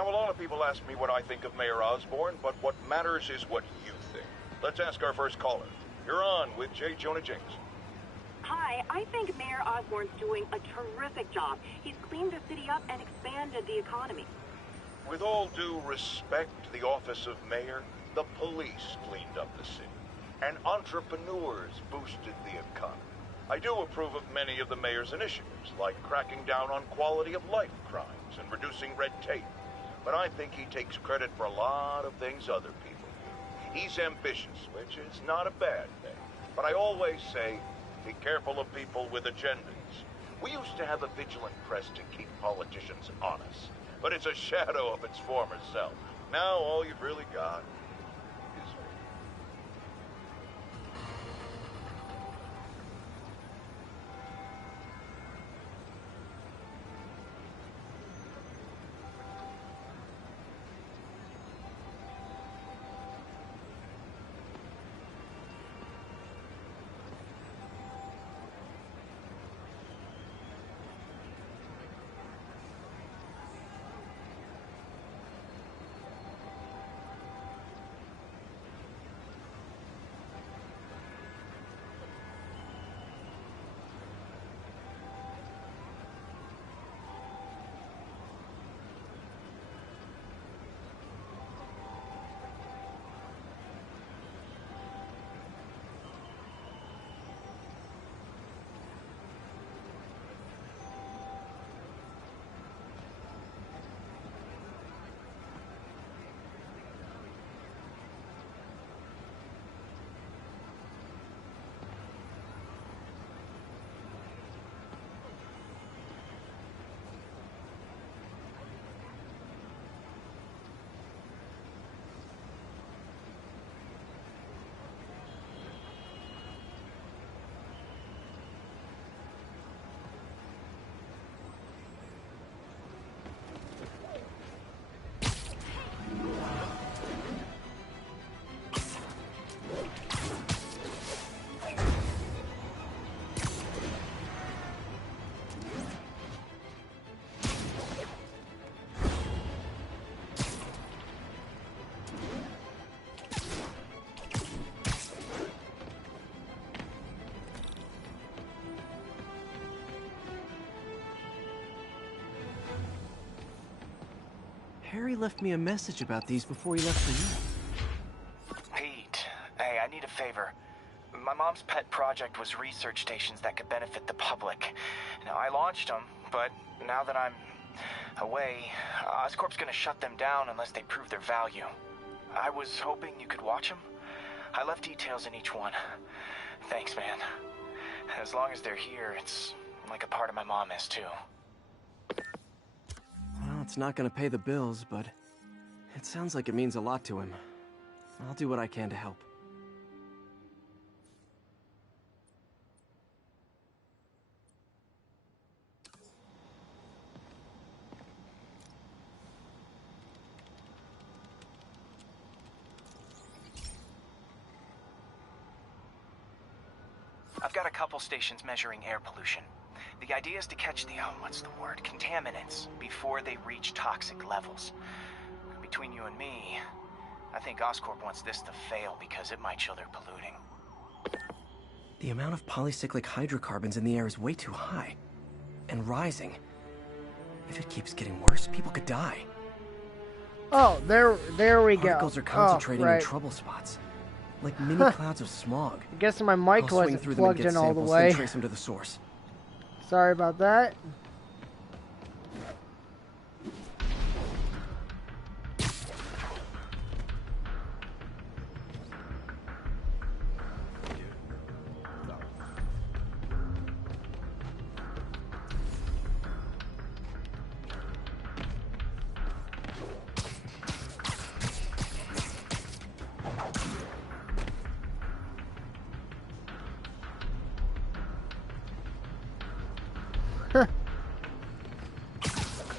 Now, a lot of people ask me what I think of Mayor Osborn, but what matters is what you think. Let's ask our first caller. You're on with J. Jonah James. Hi, I think Mayor Osborn's doing a terrific job. He's cleaned the city up and expanded the economy. With all due respect to the office of mayor, the police cleaned up the city, and entrepreneurs boosted the economy. I do approve of many of the mayor's initiatives, like cracking down on quality of life crimes and reducing red tape. But I think he takes credit for a lot of things other people do. He's ambitious, which is not a bad thing. But I always say, be careful of people with agendas. We used to have a vigilant press to keep politicians honest, but it's a shadow of its former self. Now all you've really got is me. Harry left me a message about these before he left for you. Pete, hey, I need a favor. My mom's pet project was research stations that could benefit the public. Now, I launched them, but now that I'm away, Oscorp's gonna shut them down unless they prove their value. I was hoping you could watch them. I left details in each one. Thanks, man. As long as they're here, it's like a part of my mom is, too. Well, it's not gonna pay the bills, but it sounds like it means a lot to him. I'll do what I can to help. I've got a couple stations measuring air pollution. The idea is to catch the, contaminants before they reach toxic levels. Between you and me, I think Oscorp wants this to fail because it might show they're polluting. The amount of polycyclic hydrocarbons in the air is way too high. And rising. If it keeps getting worse, people could die. Oh, there we go. Particles are concentrating right. in trouble spots. Like mini clouds of smog. I guess my mic wasn't plugged in all the way. Then trace them to the source. Sorry about that.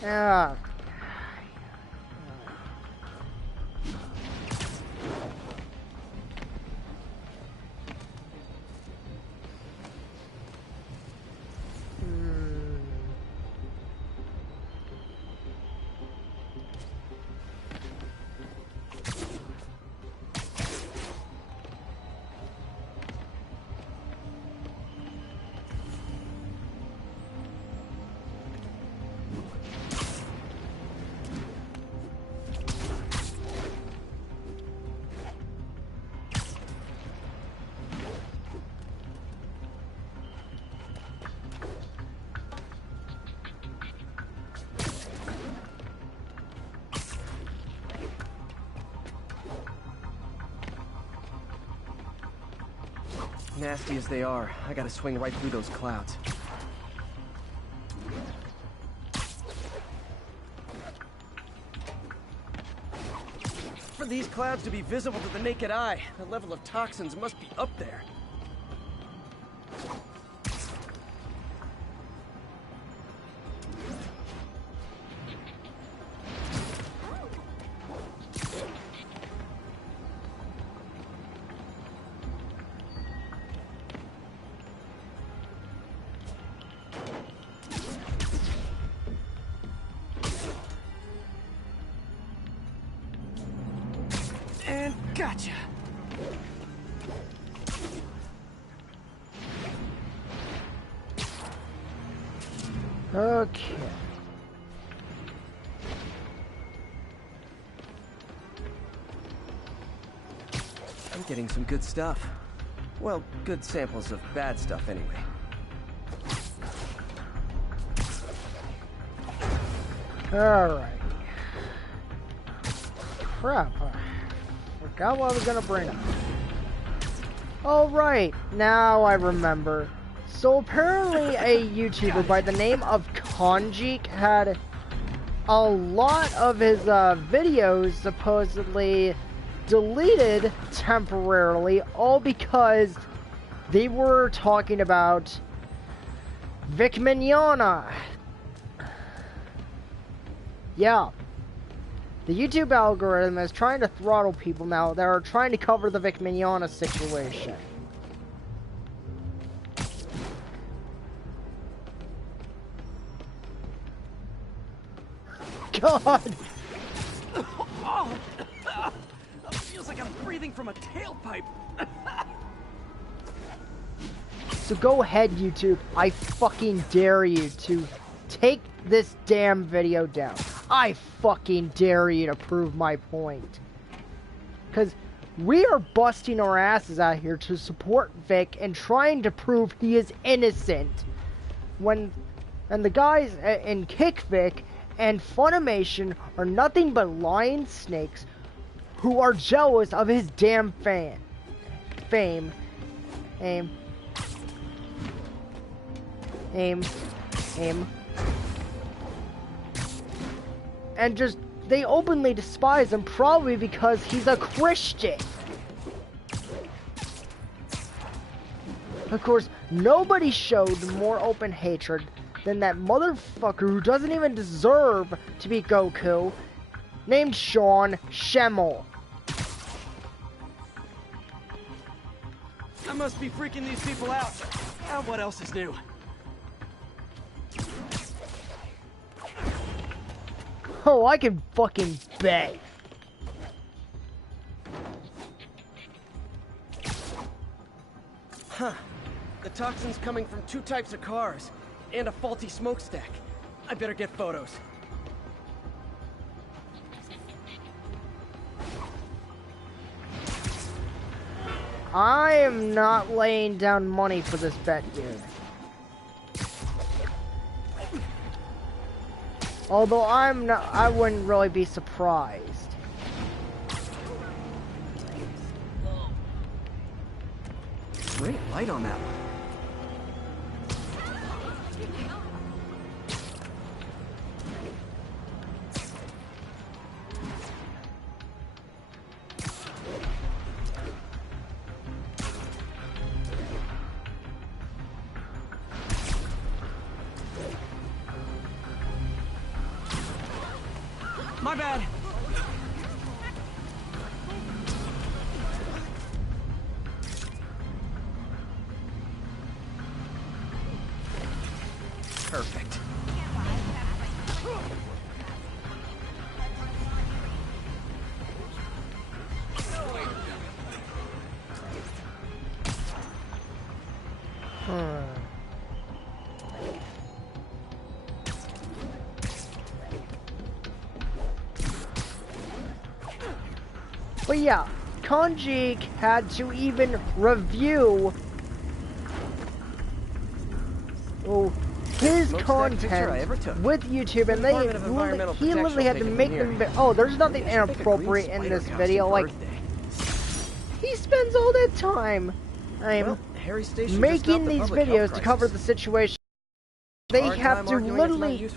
Yeah. Nasty as they are, I gotta swing right through those clouds. For these clouds to be visible to the naked eye, the level of toxins must be up there. And gotcha. Okay. I'm getting some good stuff. Well, good samples of bad stuff anyway. Alright. Crap. Forgot what I was gonna bring up. Alright, now I remember. So apparently a YouTuber by the name of Konjik had a lot of his videos supposedly deleted temporarily, all because they were talking about Vic Mignogna. Yeah. The YouTube algorithm is trying to throttle people now that are trying to cover the Vic Mignogna situation. God! Feels like I'm breathing from a tailpipe. So go ahead, YouTube. I fucking dare you to take this damn video down. I fucking dare you to prove my point. Because we are busting our asses out here to support Vic and trying to prove he is innocent. And the guys in Kick Vic and Funimation are nothing but lying snakes who are jealous of his damn fame. And just, they openly despise him, probably because he's a Christian. Of course, nobody showed more open hatred than that motherfucker who doesn't even deserve to be Goku, named Sean Schemmel. I must be freaking these people out. What else is new? Oh, I can fucking bet. Huh. The toxin's coming from 2 types of cars, and a faulty smokestack. I better get photos. I am not laying down money for this bet, dude. Although I wouldn't really be surprised. Great light on that one. My bad. Perfect. But yeah, Konjik had to even review his content with YouTube, and he literally had to make them. Oh, there's nothing inappropriate in this video. Like, he spends all that time. Well, Harry's station making these videos to cover the situation. They have to literally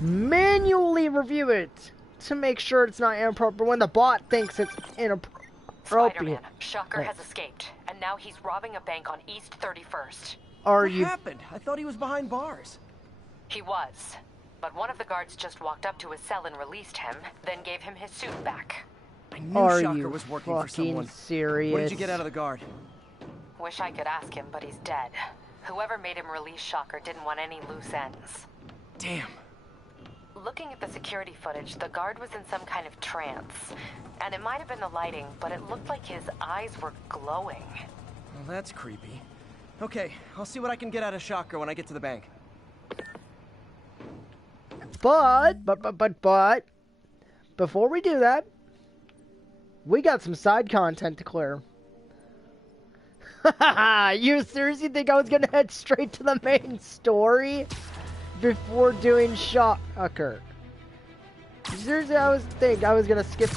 manually review it to make sure it's not inappropriate when the bot thinks it's inappropriate. Spiderman, Shocker has escaped, and now he's robbing a bank on East 31st. What happened? I thought he was behind bars. He was, but one of the guards just walked up to his cell and released him, then gave him his suit back. I knew Shocker was working for someone. Serious? What did you get out of the guard? Wish I could ask him, but he's dead. Whoever made him release Shocker didn't want any loose ends. Damn. Looking at the security footage, the guard was in some kind of trance. And it might have been the lighting, but it looked like his eyes were glowing. Well, that's creepy. Okay, I'll see what I can get out of Shocker when I get to the bank. But, before we do that, we got some side content to clear. You seriously think I was gonna head straight to the main story before doing Shocker? Seriously, I was gonna skip.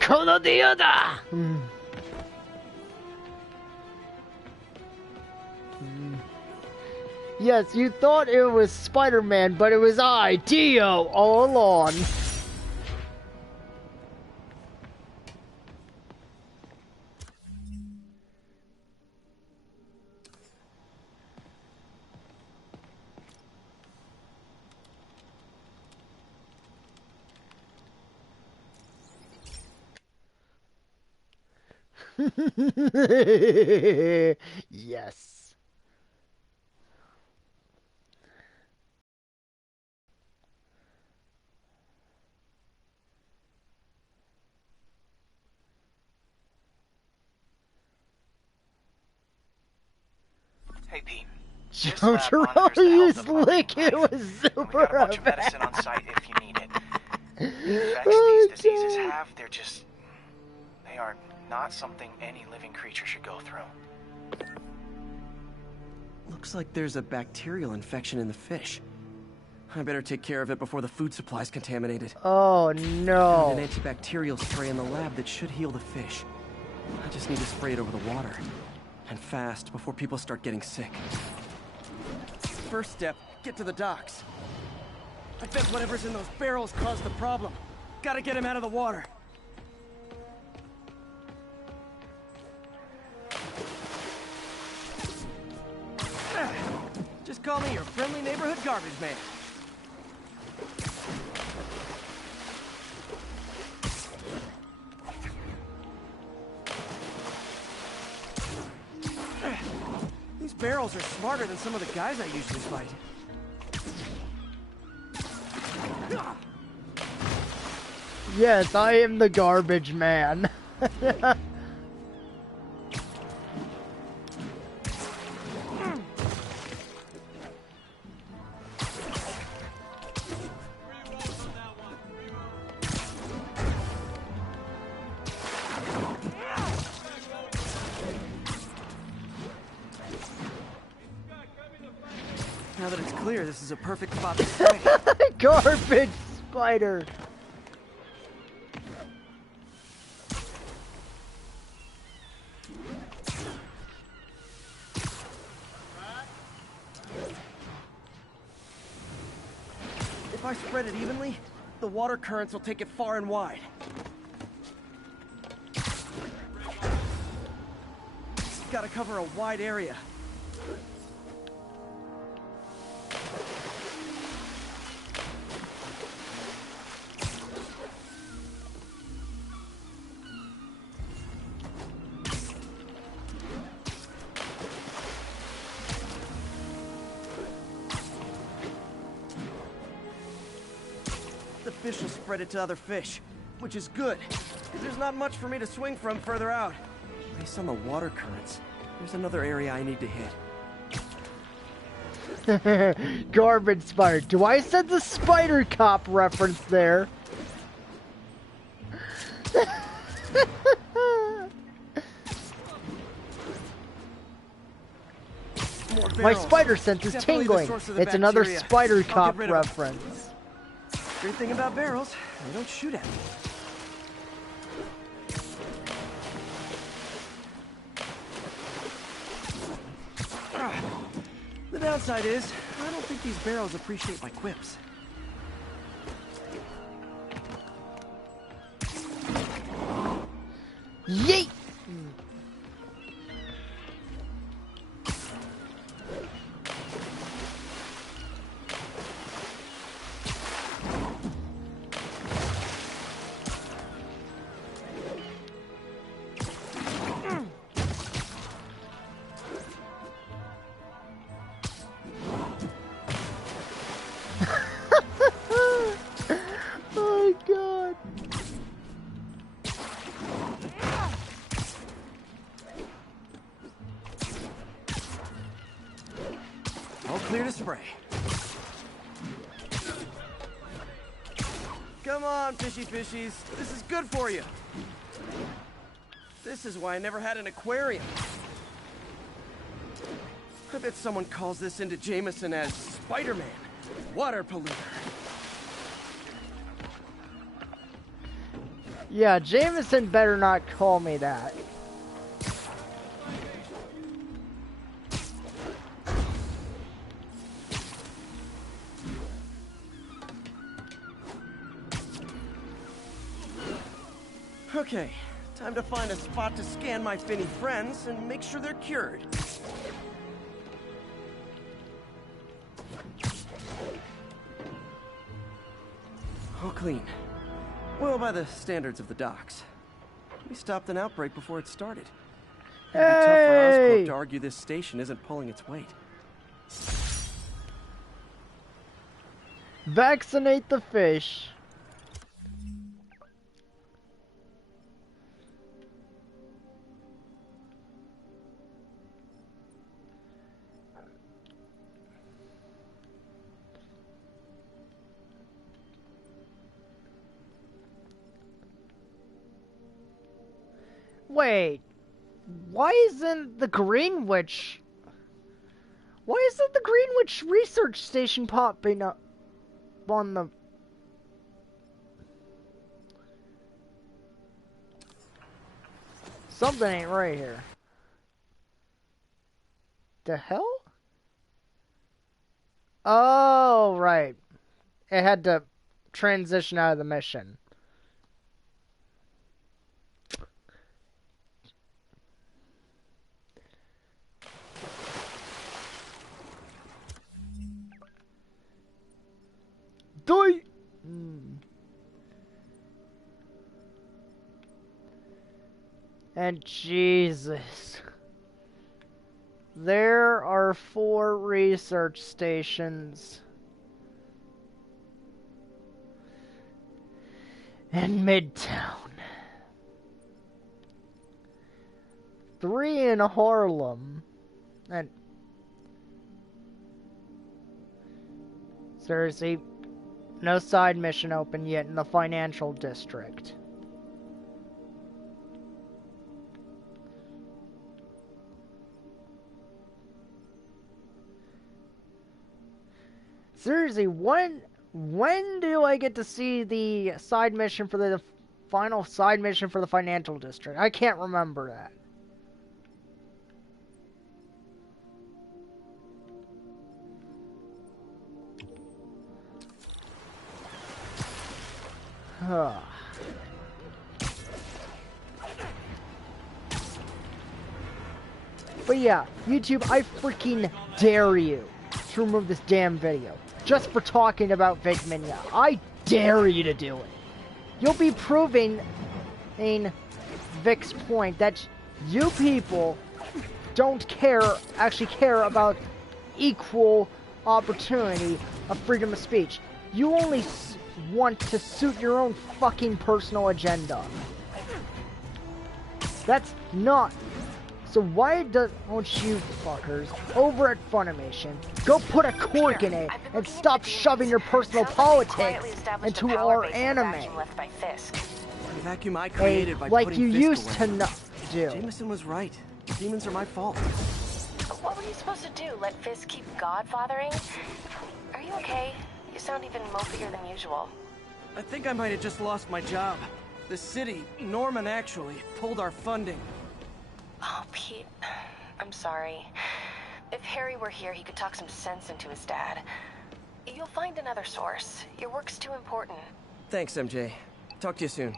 Kono Dioda! Yes, you thought it was Spider-Man, but it was I, Dio, all along. Yes. Hey, Pete. Jojo, you slick, it was super We got a bunch of medicine on site if you need it. The effects these diseases have, they are not something any living creature should go through. Looks like there's a bacterial infection in the fish. I better take care of it before the food supply's contaminated. Oh no. Got an antibacterial spray in the lab that should heal the fish. I just need to spray it over the water. And fast, before people start getting sick. First step, get to the docks. I bet whatever's in those barrels caused the problem. Gotta get him out of the water. Just call me your friendly neighborhood garbage man. These barrels are smarter than some of the guys I usually fight. Yes, I am the garbage man. Now that it's clear, this is a perfect spot to spray. Garbage spider. If I spread it evenly, the water currents will take it far and wide. Gotta cover a wide area. The fish will spread it to other fish, which is good, because there's not much for me to swing from further out. Based on the water currents, there's another area I need to hit. Garbage spider. Do I sense a Spider Cop reference there? My spider sense is tingling. It's another Spider Cop reference. Great thing about barrels, they don't shoot at me. The downside is, I don't think these barrels appreciate my quips. Yeet! Oh god. All clear to spray. Come on, fishy fishies. This is good for you. This is why I never had an aquarium. I bet someone calls this into Jameson as Spiderman, water polluter. Yeah, Jameson better not call me that. Okay, time to find a spot to scan my finny friends and make sure they're cured. All clean. Well, by the standards of the docks. We stopped an outbreak before it started. It'd be tough for Oscorp to argue this station isn't pulling its weight. Vaccinate the fish. Wait, why isn't the Greenwich research station popping up on the... Something ain't right here. The hell? Oh, right. It had to transition out of the mission. Die! And Jesus. There are 4 research stations in Midtown. 3 in Harlem. And seriously, no side mission open yet in the financial district. Seriously, when do I get to see the side mission for the final side mission for the financial district? I can't remember that. But yeah, YouTube, I freaking dare you to remove this damn video. Just for talking about Vic Minya. I dare you to do it. You'll be proving in Vic's point that you people don't actually care about equal opportunity of freedom of speech. You only want to suit your own fucking personal agenda. That's not. So why don't you fuckers over at Funimation go put a cork in it and stop shoving your personal politics into our anime? The vacuum I created by like putting you Fisk used away. to not do. Jameson was right. Demons are my fault. What were you supposed to do? Let Fisk keep godfathering? Are you okay? You sound even mopier than usual. I think I might have just lost my job. The city, Norman actually, pulled our funding. Oh, Pete, I'm sorry. If Harry were here, he could talk some sense into his dad. You'll find another source. Your work's too important. Thanks, MJ. Talk to you soon.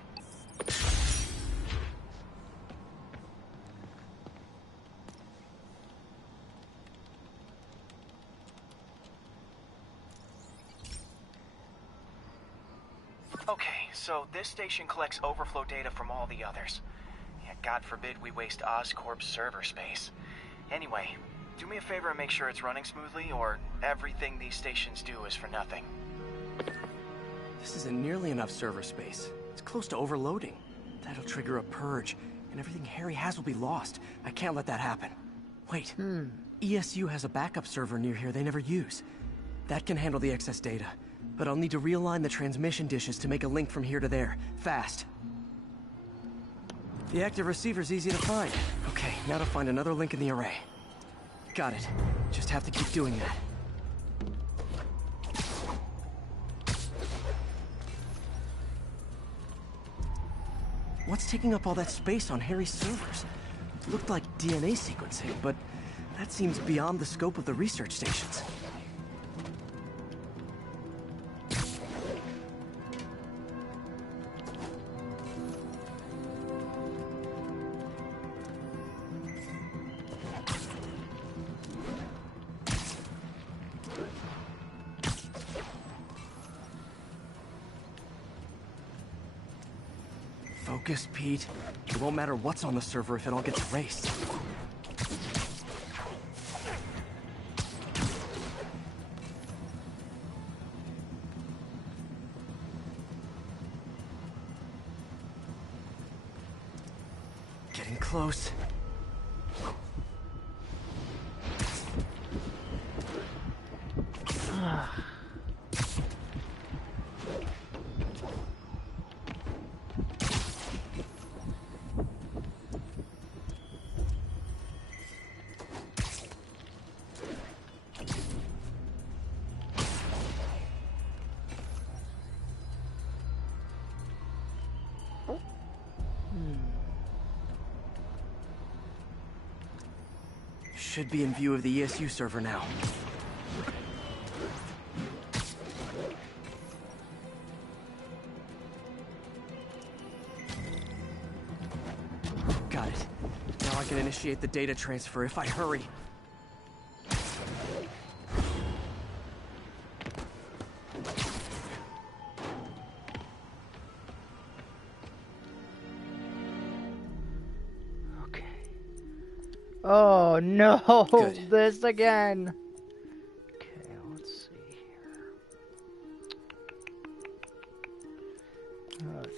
Okay, so this station collects overflow data from all the others. Yeah, God forbid we waste Oscorp's server space. Anyway, do me a favor and make sure it's running smoothly, or everything these stations do is for nothing. This isn't nearly enough server space. It's close to overloading. That'll trigger a purge, and everything Harry has will be lost. I can't let that happen. Wait. ESU has a backup server near here they never use. That can handle the excess data. But I'll need to realign the transmission dishes to make a link from here to there. Fast. The active receiver's easy to find. Okay, now to find another link in the array. Got it. Just have to keep doing that. What's taking up all that space on Harry's servers? Looked like DNA sequencing, but that seems beyond the scope of the research stations. Focus, Pete. It won't matter what's on the server if it all gets erased. Getting close. Should be in view of the ESU server now. Got it. Now I can initiate the data transfer if I hurry. Oh no, Good. this again. Okay, let's see here. Okay.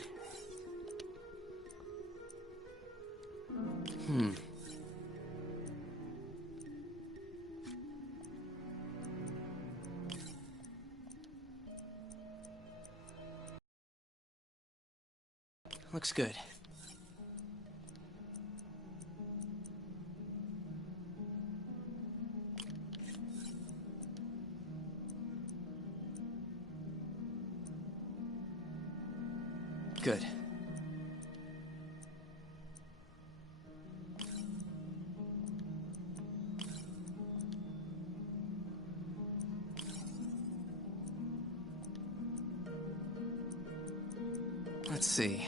Looks good. Good. Let's see.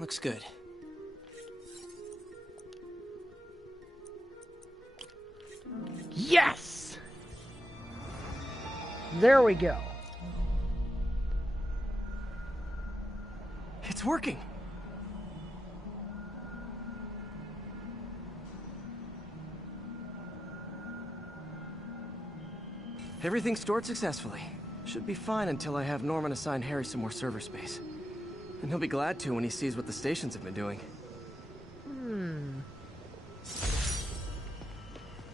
Looks good. Yes! There we go. It's working. Everything's stored successfully. Should be fine until I have Norman assign Harry some more server space. And he'll be glad to when he sees what the stations have been doing.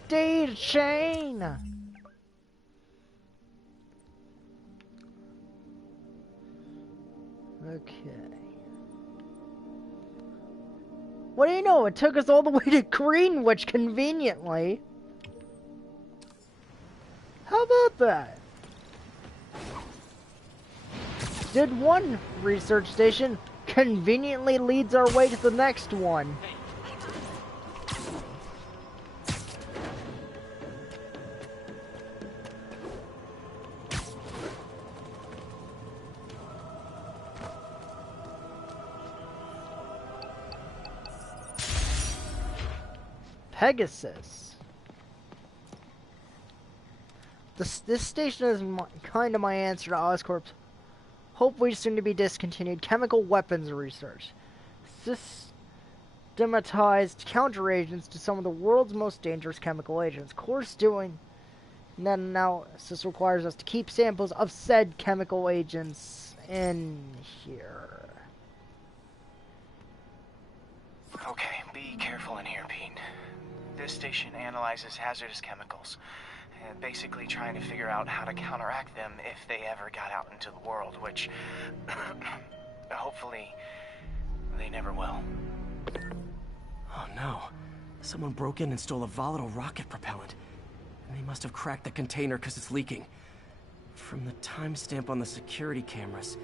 Data chain! Okay. What do you know? It took us all the way to Greenwich conveniently. How about that? Did one research station conveniently leads our way to the next one. Pegasus. This station is kind of my answer to Oscorp's hopefully soon to be discontinued chemical weapons research. Systematized counteragents to some of the world's most dangerous chemical agents. Of course, doing that analysis requires us to keep samples of said chemical agents in here. Okay, be careful in here, Pete. This station analyzes hazardous chemicals, basically trying to figure out how to counteract them if they ever got out into the world, which hopefully they never will. Oh no. Someone broke in and stole a volatile rocket propellant. And they must have cracked the container because it's leaking. From the timestamp on the security cameras,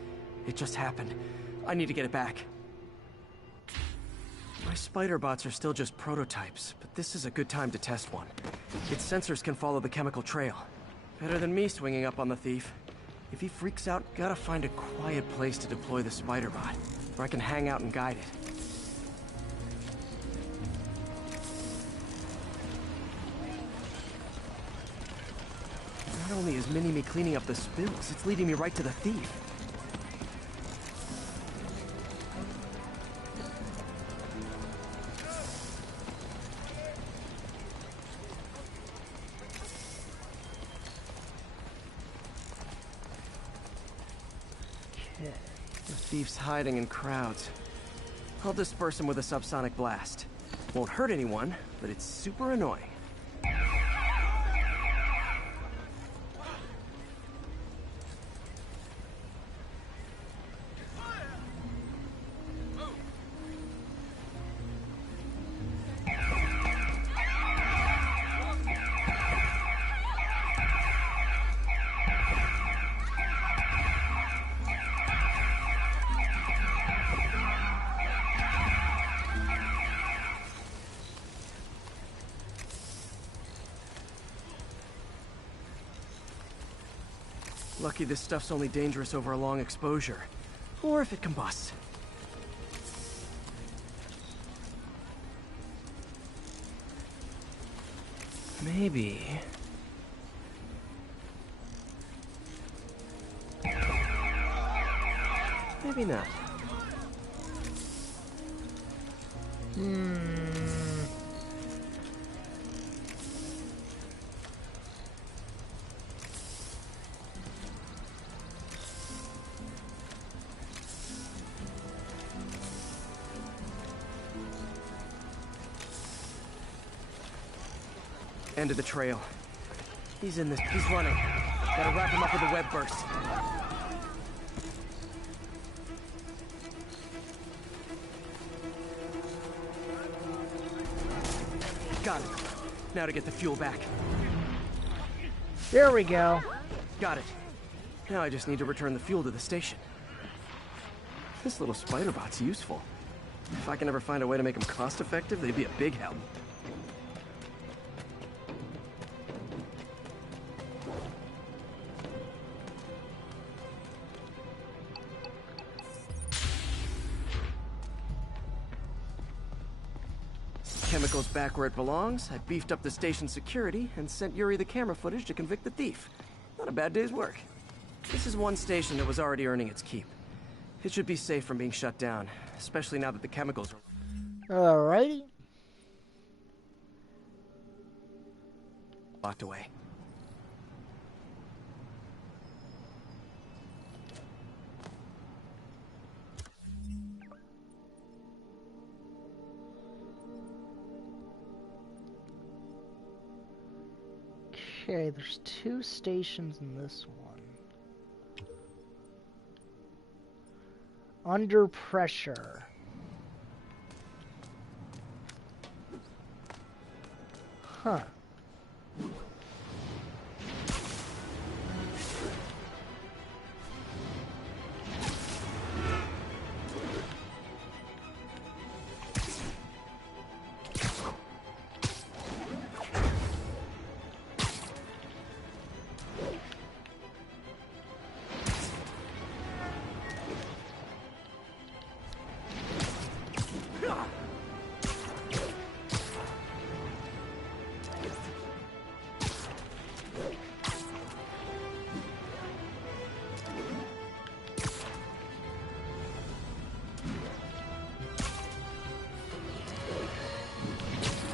it just happened. I need to get it back. My spider bots are still just prototypes, but this is a good time to test one. Its sensors can follow the chemical trail. Better than me swinging up on the thief. If he freaks out, gotta find a quiet place to deploy the spider bot, where I can hang out and guide it. Not only is Mini-Me cleaning up the spills, it's leading me right to the thief. Okay. The thief's hiding in crowds. I'll disperse him with a subsonic blast. Won't hurt anyone, but it's super annoying. Lucky this stuff's only dangerous over a long exposure. Or if it combusts. Maybe... maybe not. End of the trail. He's in this. He's running. Gotta wrap him up with a web burst. Got it. Now to get the fuel back. There we go. Got it. Now I just need to return the fuel to the station. This little spider bot's useful. If I can ever find a way to make them cost-effective, they'd be a big help. Chemicals back where it belongs. I beefed up the station security and sent Yuri the camera footage to convict the thief. Not a bad day's work. This is one station that was already earning its keep. It should be safe from being shut down, especially now that the chemicals are Alrighty. locked away. Okay, there's 2 stations in this one. Under pressure. Huh.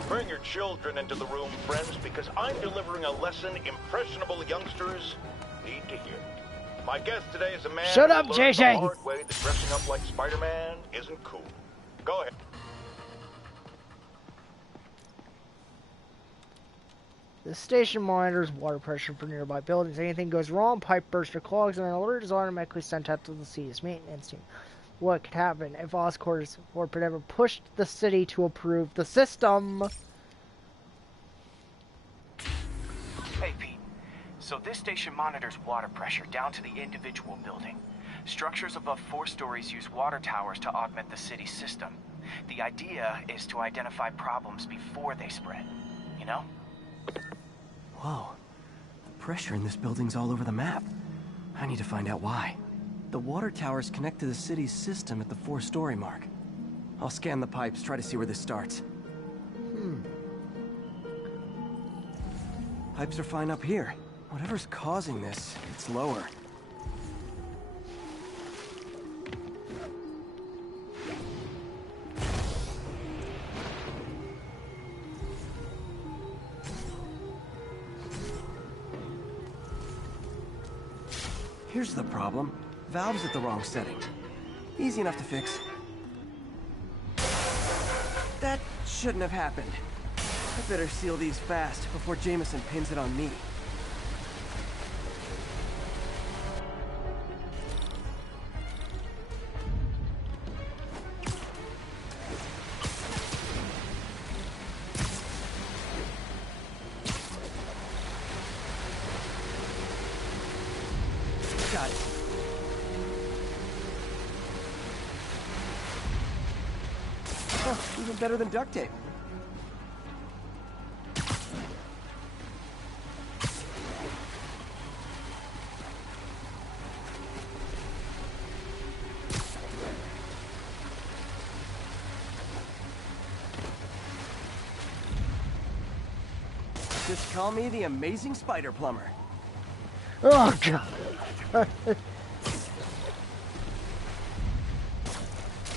Bring your children into the room, friends, because I'm delivering a lesson impressionable youngsters need to hear. My guest today is a man Shut who up, learned the JJ. hard way that dressing up like Spider-Man isn't cool. Go ahead. The station monitors water pressure for nearby buildings. Anything goes wrong, pipe bursts or clogs, and an alert is automatically sent out to the city's maintenance team. What could happen if Oscorp's corporate ever pushed the city to approve the system? Hey, Pete. So this station monitors water pressure down to the individual building. Structures above 4 stories use water towers to augment the city's system. The idea is to identify problems before they spread, you know? Whoa. The pressure in this building's all over the map. I need to find out why. The water towers connect to the city's system at the 4-story mark. I'll scan the pipes, try to see where this starts. Pipes are fine up here. Whatever's causing this, it's lower. Here's the problem. Valve's at the wrong setting. Easy enough to fix. That shouldn't have happened. I better seal these fast before Jameson pins it on me. Got it. Huh, even better than duct tape. Just call me the amazing spider plumber. Oh, God.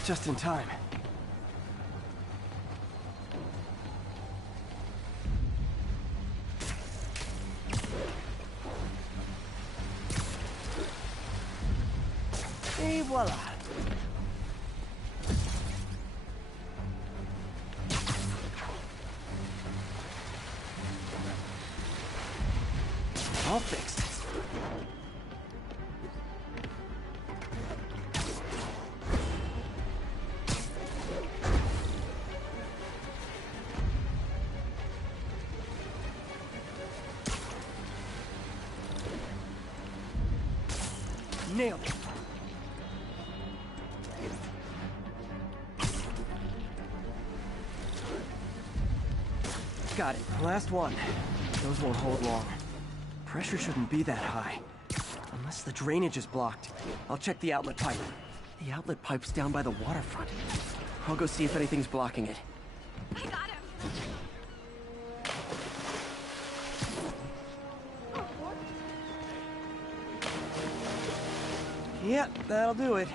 Just in time. Et voila. All fixed. Nailed it. Got it. Last one. Those won't hold long. Pressure shouldn't be that high. Unless the drainage is blocked. I'll check the outlet pipe. The outlet pipe's down by the waterfront. I'll go see if anything's blocking it. I got him. Yep, that'll do it.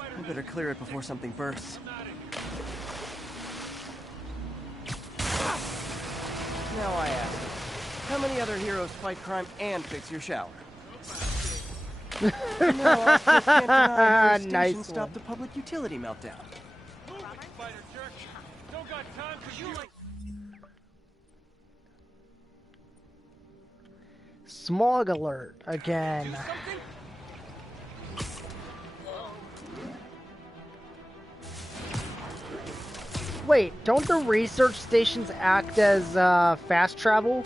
I better clear it before something bursts. Now I ask, how many other heroes fight crime and fix your shower? No, Oscar can't deny your Nice station stopped a public utility meltdown. Smog alert again. Wait, don't the research stations act as fast travel?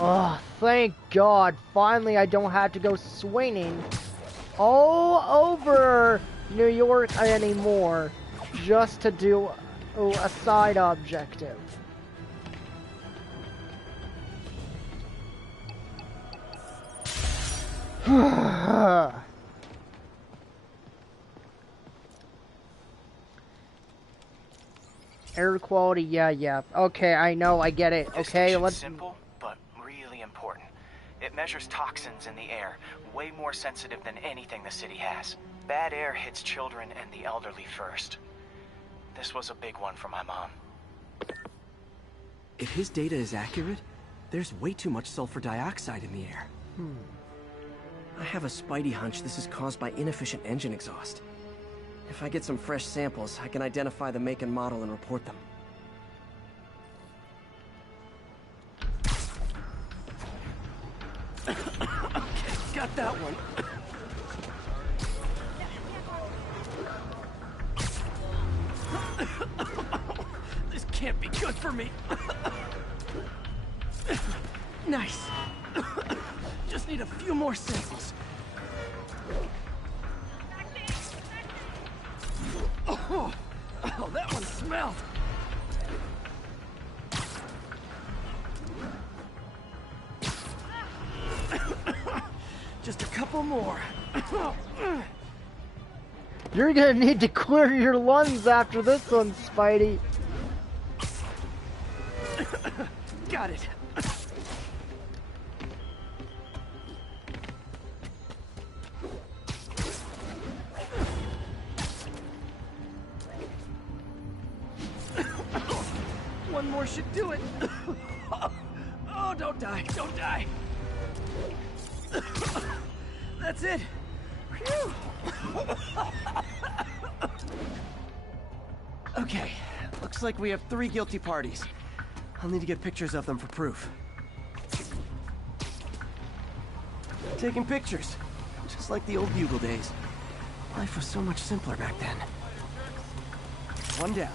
Oh, thank God. Finally, I don't have to go swinging all over New York anymore just to do a side objective. Air quality, yeah. Okay, I know, I get it. Okay, let's... Simple, but really important. It measures toxins in the air, way more sensitive than anything the city has. Bad air hits children and the elderly first. This was a big one for my mom. If his data is accurate, there's way too much sulfur dioxide in the air. I have a spidey hunch this is caused by inefficient engine exhaust. If I get some fresh samples, I can identify the make and model and report them. Okay, got that one. This can't be good for me. Nice. Just need a few more samples. Oh, that one smelled. Just a couple more. You're gonna need to clear your lungs after this one, Spidey. Got it. One more should do it. Oh, don't die, don't die. That's it. Phew. Okay, looks like we have 3 guilty parties. I'll need to get pictures of them for proof. Taking pictures, just like the old Bugle days. Life was so much simpler back then. One down.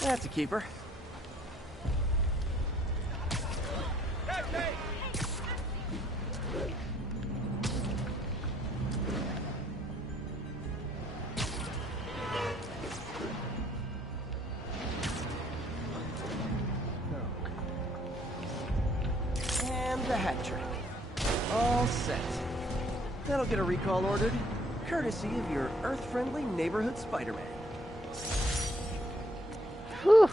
That's a keeper. And the hat trick. All set. That'll get a recall ordered, courtesy of your Earth-friendly neighborhood Spiderman. Whew.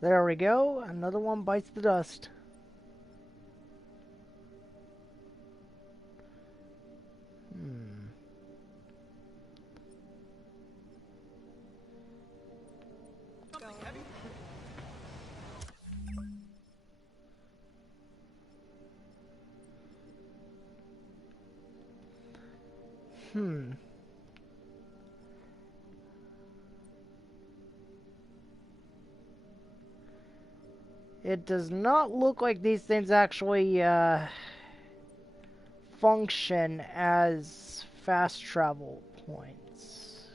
There we go. Another one bites the dust. It does not look like these things actually function as fast travel points.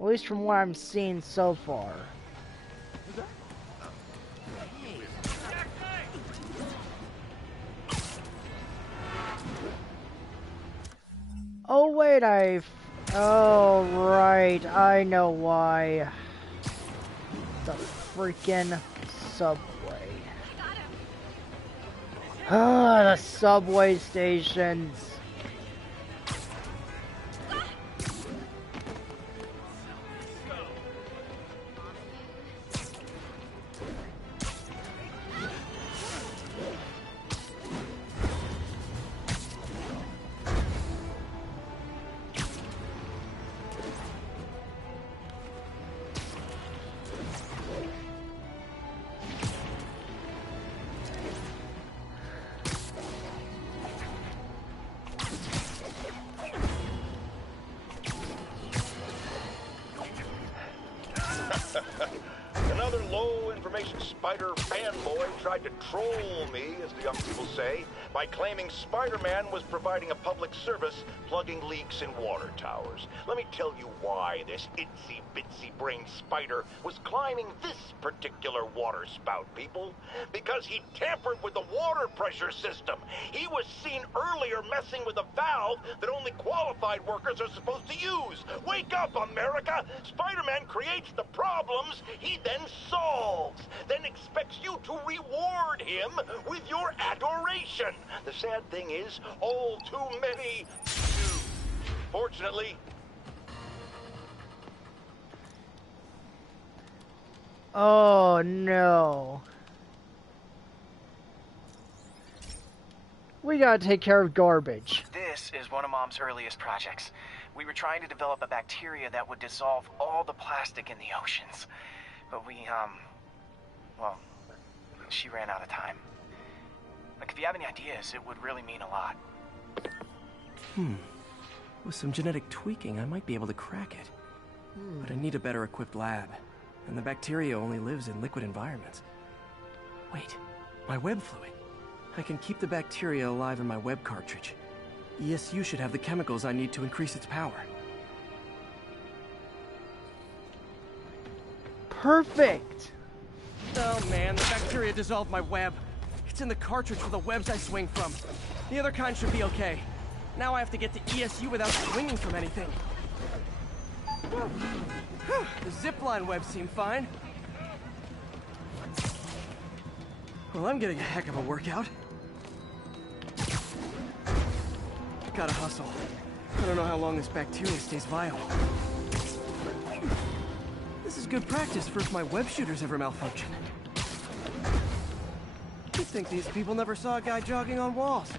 At least from what I'm seeing so far. Oh, right, I know why. The freaking subway. Ah, the subway stations. Another low-information Spider fanboy tried to troll me, as the young people say, by claiming Spider-Man was providing a public service plugging leaks in water towers. Let me tell you why this itsy-bitsy-brain spider was climbing this particular water spout, people. Because he tampered with the water pressure system. He was seen earlier messing with a valve that only qualified workers are supposed to use. Wake up, America! Spider-Man creates the problems he then solves, then expects you to reward him with your adoration. The sad thing is, all too many do. Fortunately, Oh no. We gotta take care of garbage. This is one of Mom's earliest projects. We were trying to develop a bacteria that would dissolve all the plastic in the oceans. But well, she ran out of time. Like, if you have any ideas, it would really mean a lot. With some genetic tweaking, I might be able to crack it. But I need a better equipped lab. And the bacteria only lives in liquid environments. Wait, my web fluid. I can keep the bacteria alive in my web cartridge. ESU should have the chemicals I need to increase its power. Perfect! Oh man, the bacteria dissolved my web. It's in the cartridge for the webs I swing from. The other kind should be okay. Now I have to get to ESU without swinging from anything. The zipline webs seem fine. Well, I'm getting a heck of a workout. Gotta hustle. I don't know how long this bacteria stays viable. This is good practice for if my web shooters ever malfunction. You'd think these people never saw a guy jogging on walls.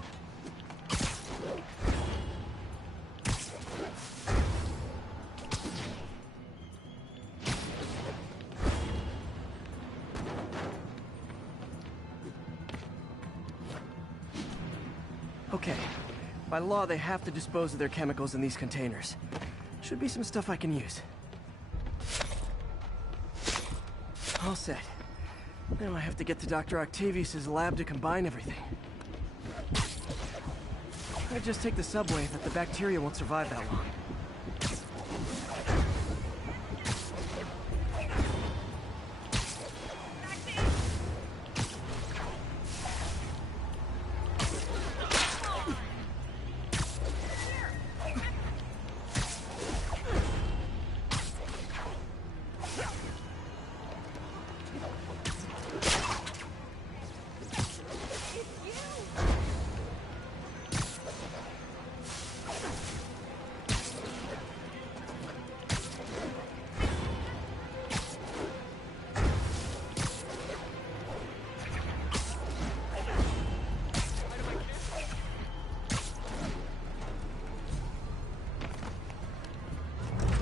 Okay. By law, they have to dispose of their chemicals in these containers. Should be some stuff I can use. All set. Now I have to get to Dr. Octavius's lab to combine everything. I just take the subway, but the bacteria won't survive that long.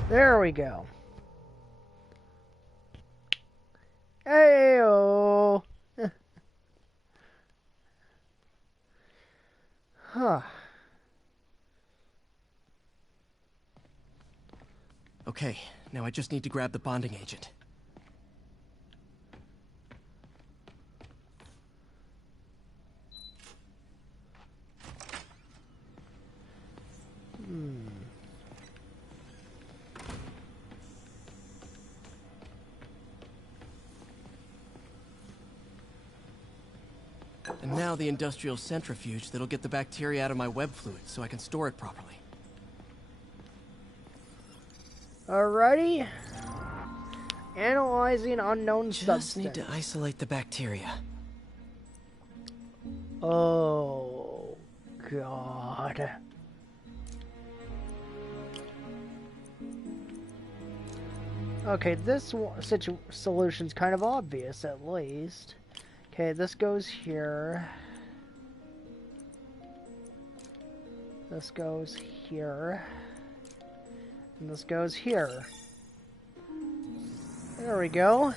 There we go. Hey-oh. Huh. Okay, now I just need to grab the bonding agent. And now the industrial centrifuge that'll get the bacteria out of my web fluid so I can store it properly. Alrighty. Analyzing unknown Just substance. need to isolate the bacteria. Oh, God. Okay, this solution's kind of obvious, at least. Okay, this goes here. This goes here. And this goes here. There we go.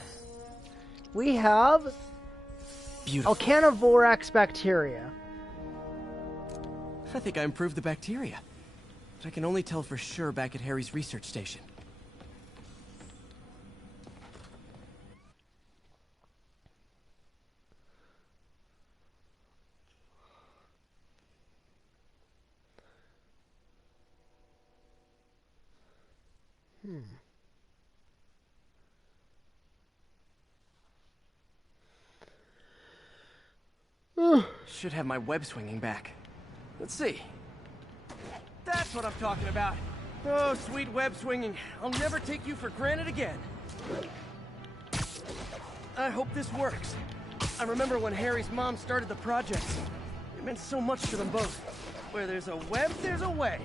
We have Beautiful. Alcanovorax bacteria. I think I improved the bacteria. But I can only tell for sure back at Harry's research station. Should have my web swinging back. Let's see. That's what I'm talking about. Oh, sweet web swinging. I'll never take you for granted again. I hope this works. I remember when Harry's mom started the project. It meant so much to them both. Where there's a web, there's a way.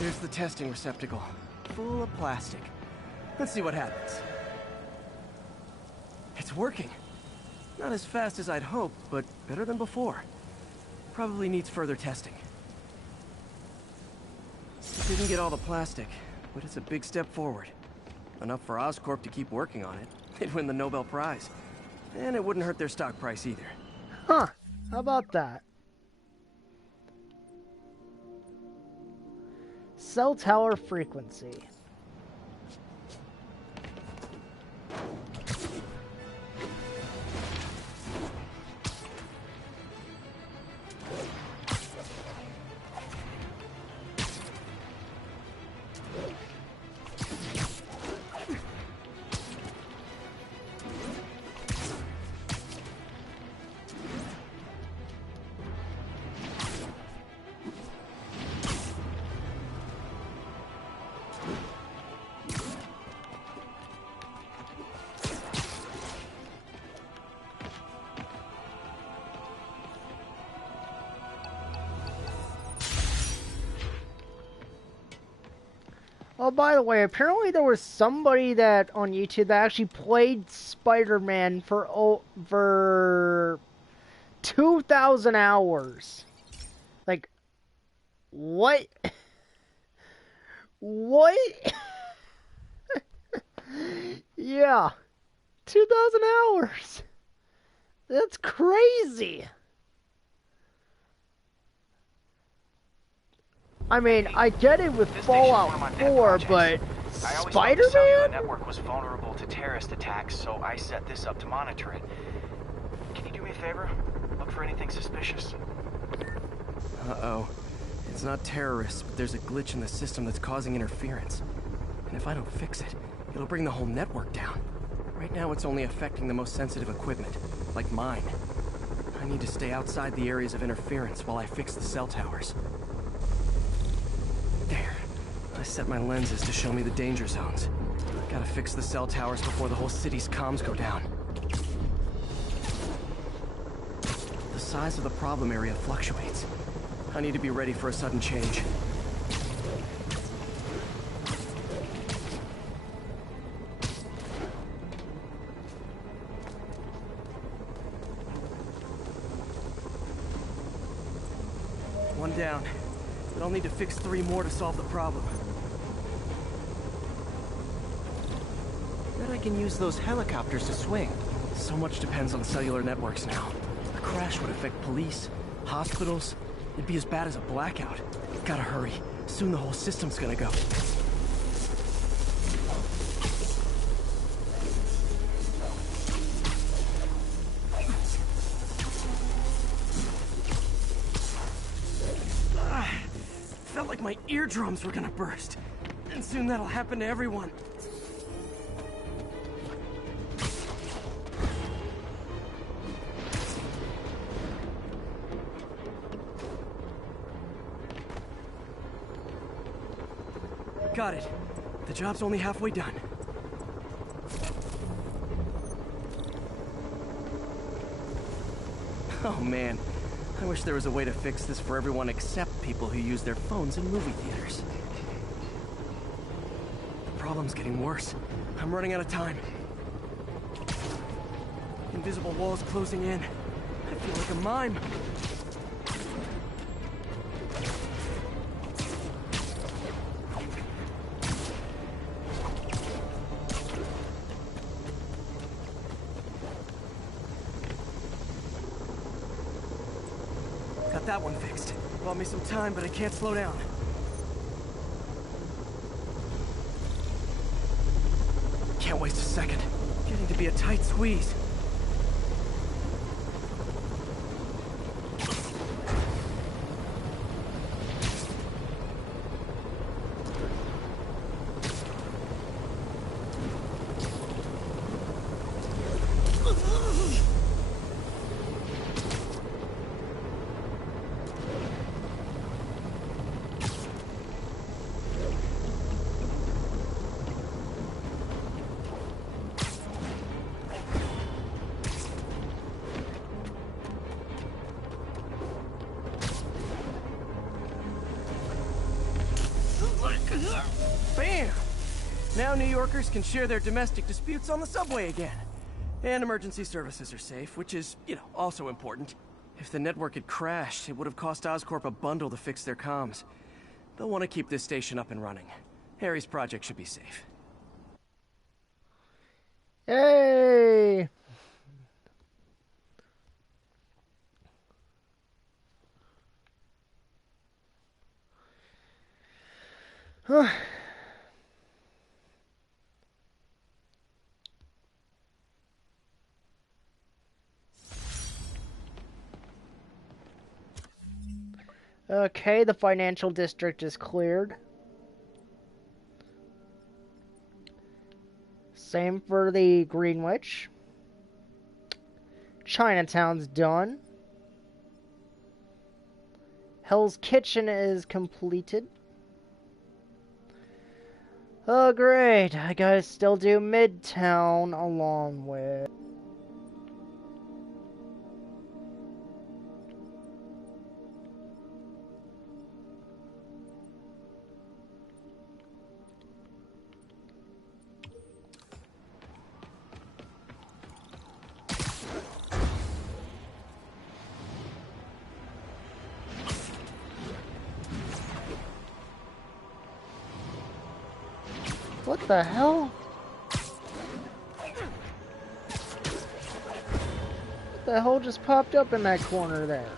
Here's the testing receptacle, full of plastic. Let's see what happens. It's working. Not as fast as I'd hoped, but better than before. Probably needs further testing. Didn't get all the plastic, but it's a big step forward. Enough for Oscorp to keep working on it. They'd win the Nobel Prize. And it wouldn't hurt their stock price either. Huh. How about that? Cell tower frequency. Oh, by the way, apparently there was somebody that on YouTube that actually played Spider-Man for over 2,000 hours. Like, what? What? Yeah, 2,000 hours. That's crazy. I mean, I get it with Fallout 4, but Spider-Man? The network was vulnerable to terrorist attacks, so I set this up to monitor it. Can you do me a favor? Look for anything suspicious. Uh-oh. It's not terrorists, but there's a glitch in the system that's causing interference. And if I don't fix it, it'll bring the whole network down. Right now, it's only affecting the most sensitive equipment, like mine. I need to stay outside the areas of interference while I fix the cell towers. There. I set my lenses to show me the danger zones. Gotta fix the cell towers before the whole city's comms go down. The size of the problem area fluctuates. I need to be ready for a sudden change. One down. But I'll need to fix 3 more to solve the problem. Bet I can use those helicopters to swing. So much depends on cellular networks now. A crash would affect police, hospitals. It'd be as bad as a blackout. Gotta hurry. Soon the whole system's gonna go. Felt like my eardrums were gonna burst. And soon that'll happen to everyone. Got it. The job's only halfway done. Oh man, I wish there was a way to fix this for everyone except people who use their phones in movie theaters. The problem's getting worse. I'm running out of time. Invisible walls closing in. I feel like a mime. Got that one fixed. Bought me some time, but I can't slow down. Can't waste a second. Getting to be a tight squeeze. Bam! Now New Yorkers can share their domestic disputes on the subway again. And emergency services are safe, which is, also important. If the network had crashed, it would have cost Oscorp a bundle to fix their comms. They'll want to keep this station up and running. Harry's project should be safe. Hey! Okay, the financial district is cleared. Same for the Greenwich. Chinatown's done. Hell's Kitchen is completed. Oh great, I gotta still do Midtown along with... What the hell? What the hell just popped up in that corner there?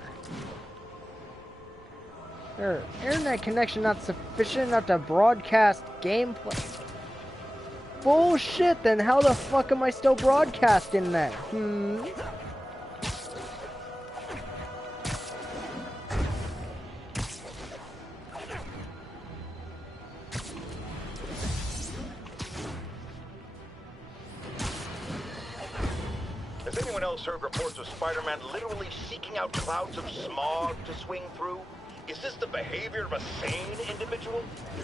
Their internet connection not sufficient enough to broadcast gameplay. Bullshit, then how the fuck am I still broadcasting that? Has anyone else heard reports of Spider-Man literally seeking out clouds of smog to swing through? Is this the behavior of a sane individual?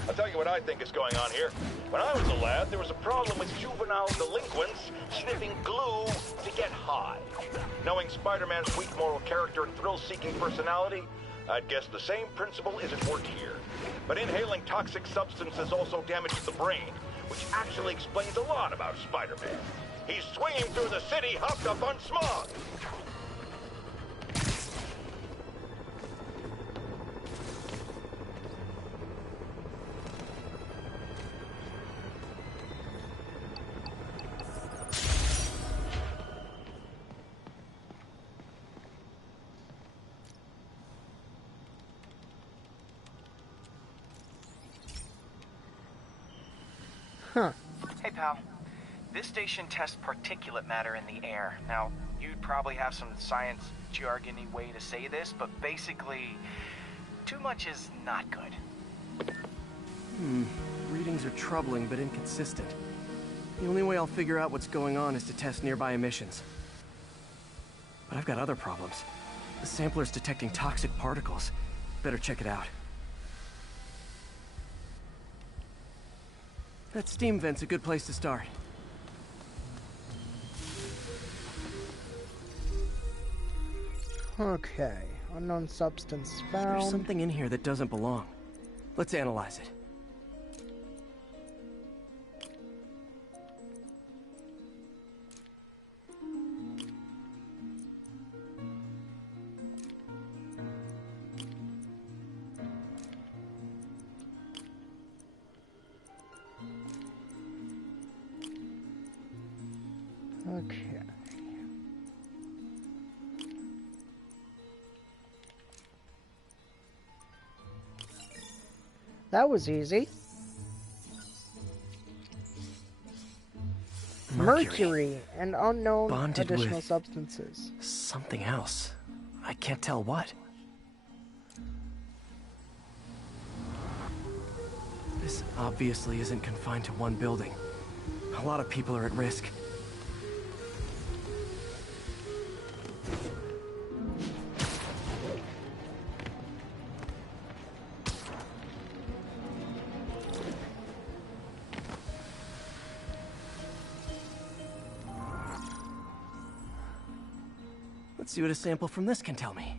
I'll tell you what I think is going on here. When I was a lad, there was a problem with juvenile delinquents sniffing glue to get high. Knowing Spider-Man's weak moral character and thrill-seeking personality, I'd guess the same principle is at work here. But inhaling toxic substances also damages the brain, which actually explains a lot about Spider-Man. He's swinging through the city hopped up on smog. pal. This station tests particulate matter in the air. Now, you'd probably have some science jargony way to say this, but basically, too much is not good. Readings are troubling but inconsistent. The only way I'll figure out what's going on is to test nearby emissions. But I've got other problems. The sampler's detecting toxic particles. Better check it out. That steam vent's a good place to start. Okay, unknown substance found. There's something in here that doesn't belong. Let's analyze it. Okay. That was easy. Mercury and unknown Bonded additional with substances. something else. I can't tell what. This obviously isn't confined to one building. A lot of people are at risk. Let's see what a sample from this can tell me.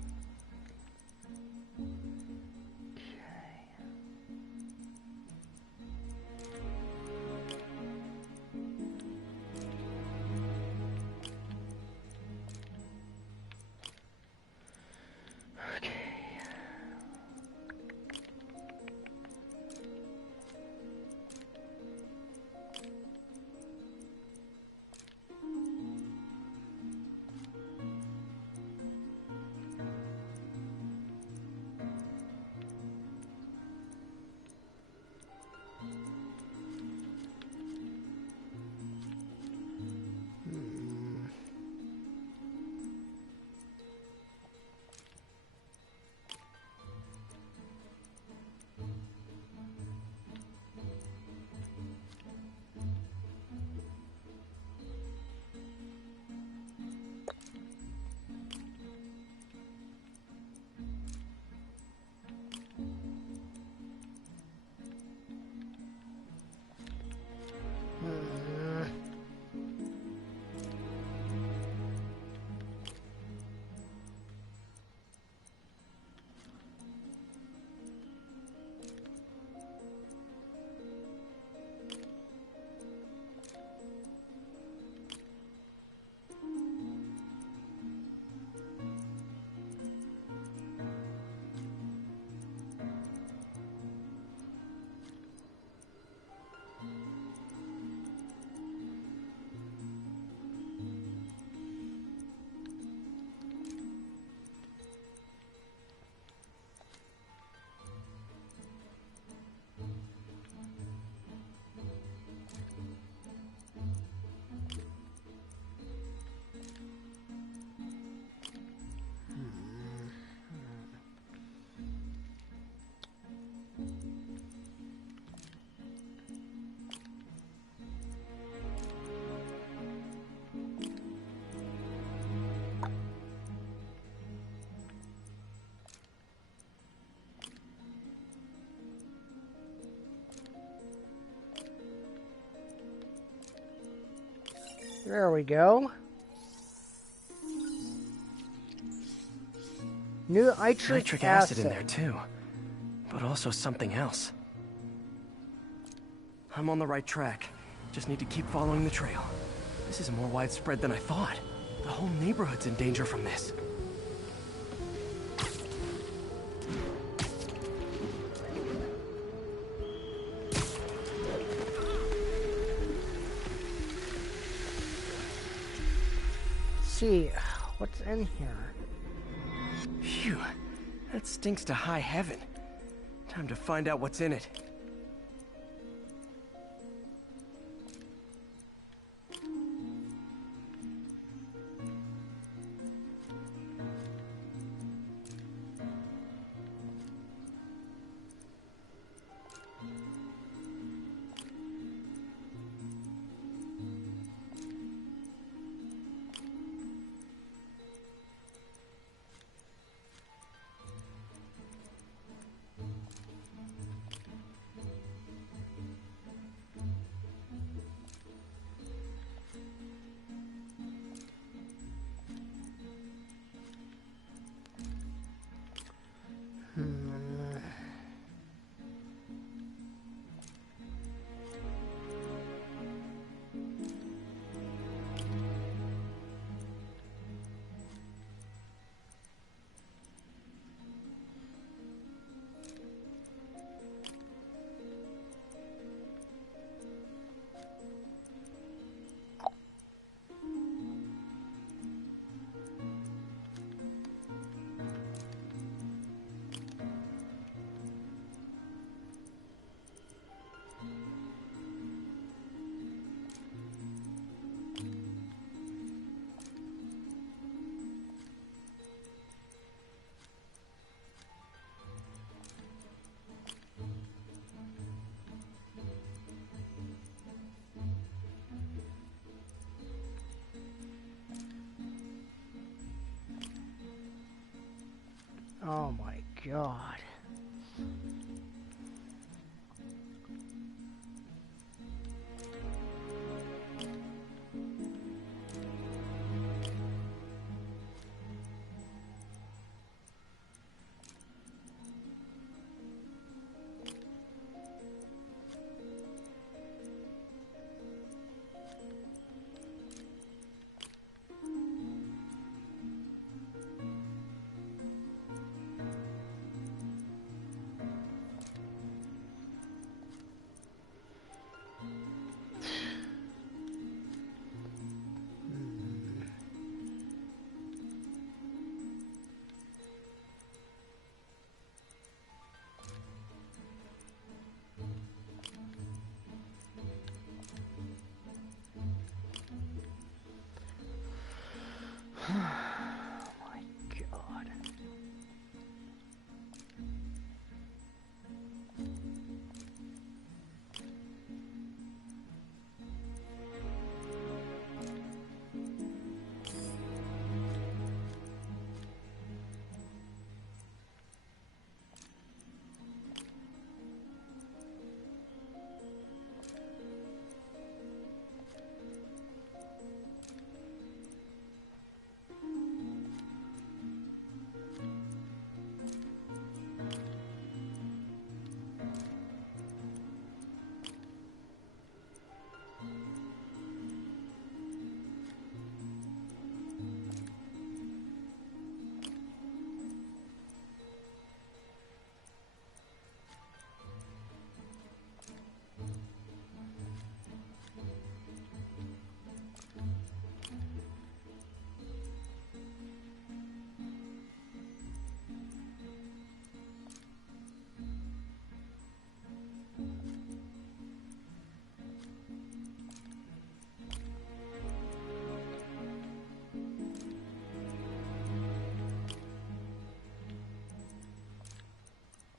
There we go. New nitric acid in there too, but also something else. I'm on the right track. Just need to keep following the trail. This is more widespread than I thought. The whole neighborhood's in danger from this. See what's in here. Phew, that stinks to high heaven. Time to find out what's in it. Oh my god.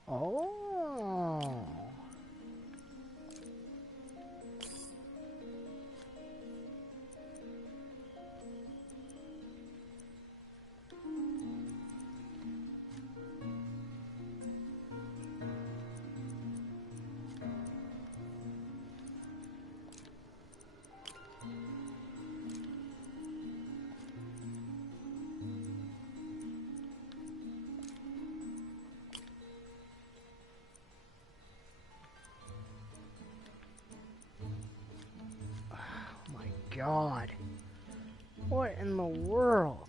Oh. God. What in the world?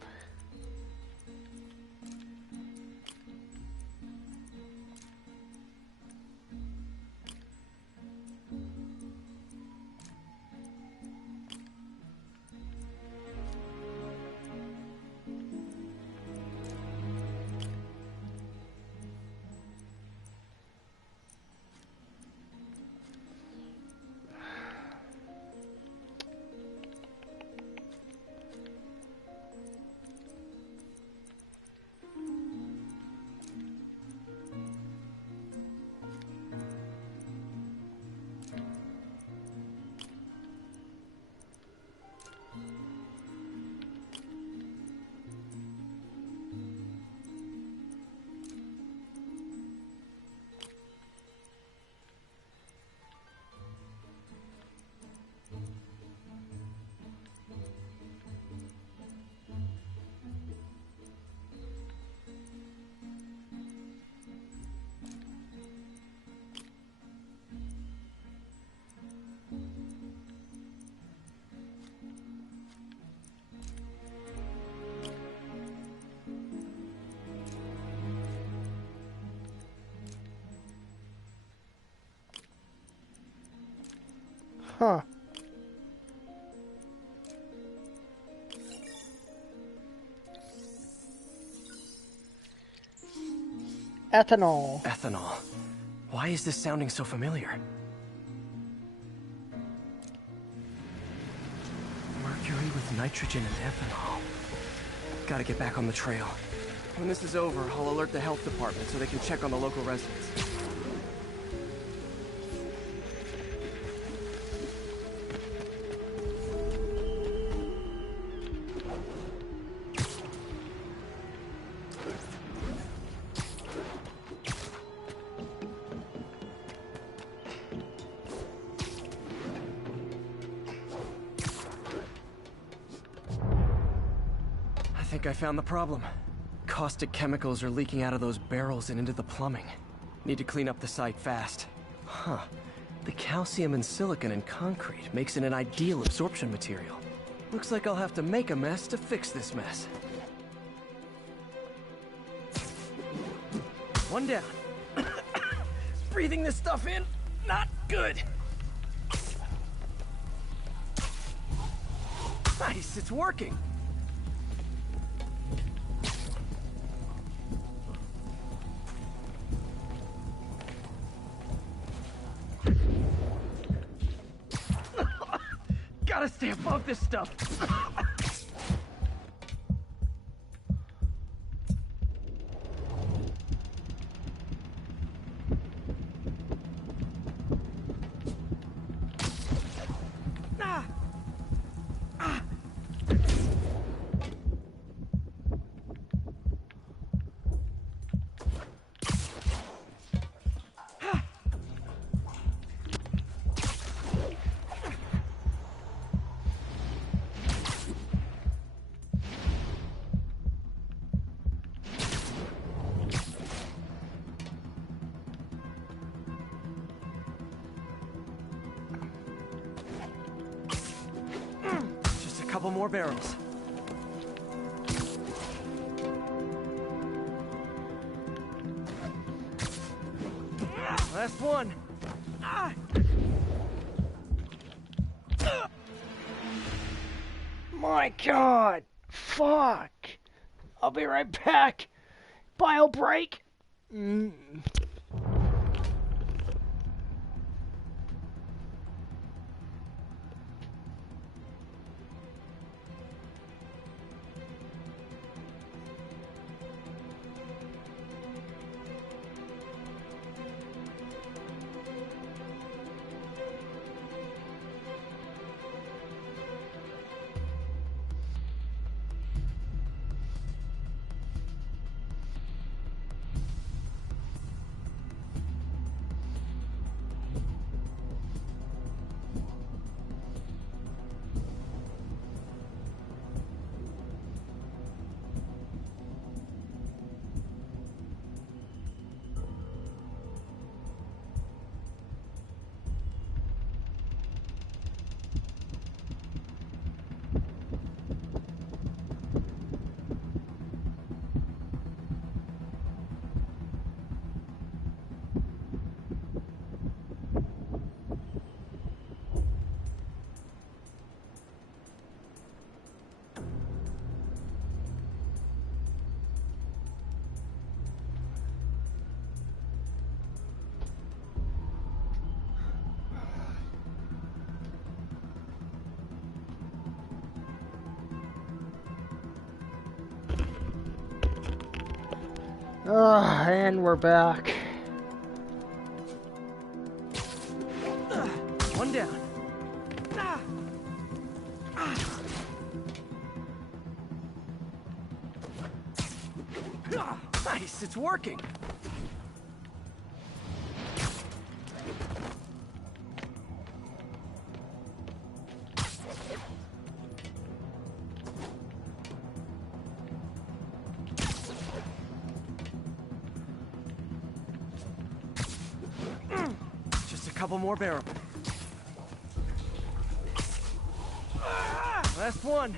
Huh. Ethanol. Ethanol. Why is this sounding so familiar? Mercury with nitrogen and ethanol. Gotta get back on the trail. When this is over, I'll alert the health department so they can check on the local residents. think I found the problem. Caustic chemicals are leaking out of those barrels and into the plumbing. Need to clean up the site fast. Huh. The calcium and silicon in concrete makes it an ideal absorption material. Looks like I'll have to make a mess to fix this mess. One down. Breathing this stuff in, not good. Nice, it's working. Gotta stay above this stuff. Couple more barrels. Last one. My God. Fuck. I'll be right back. Bio break. And we're back. One down. Nice, it's working. Couple more barrels. Last one.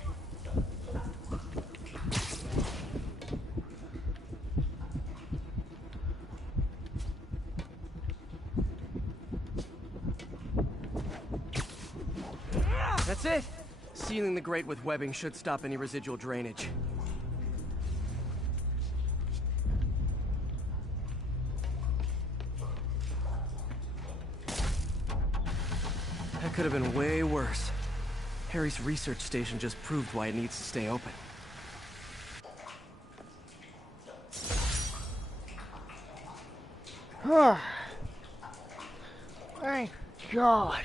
That's it. Sealing the grate with webbing should stop any residual drainage. That could have been way worse. Harry's research station just proved why it needs to stay open. Thank God.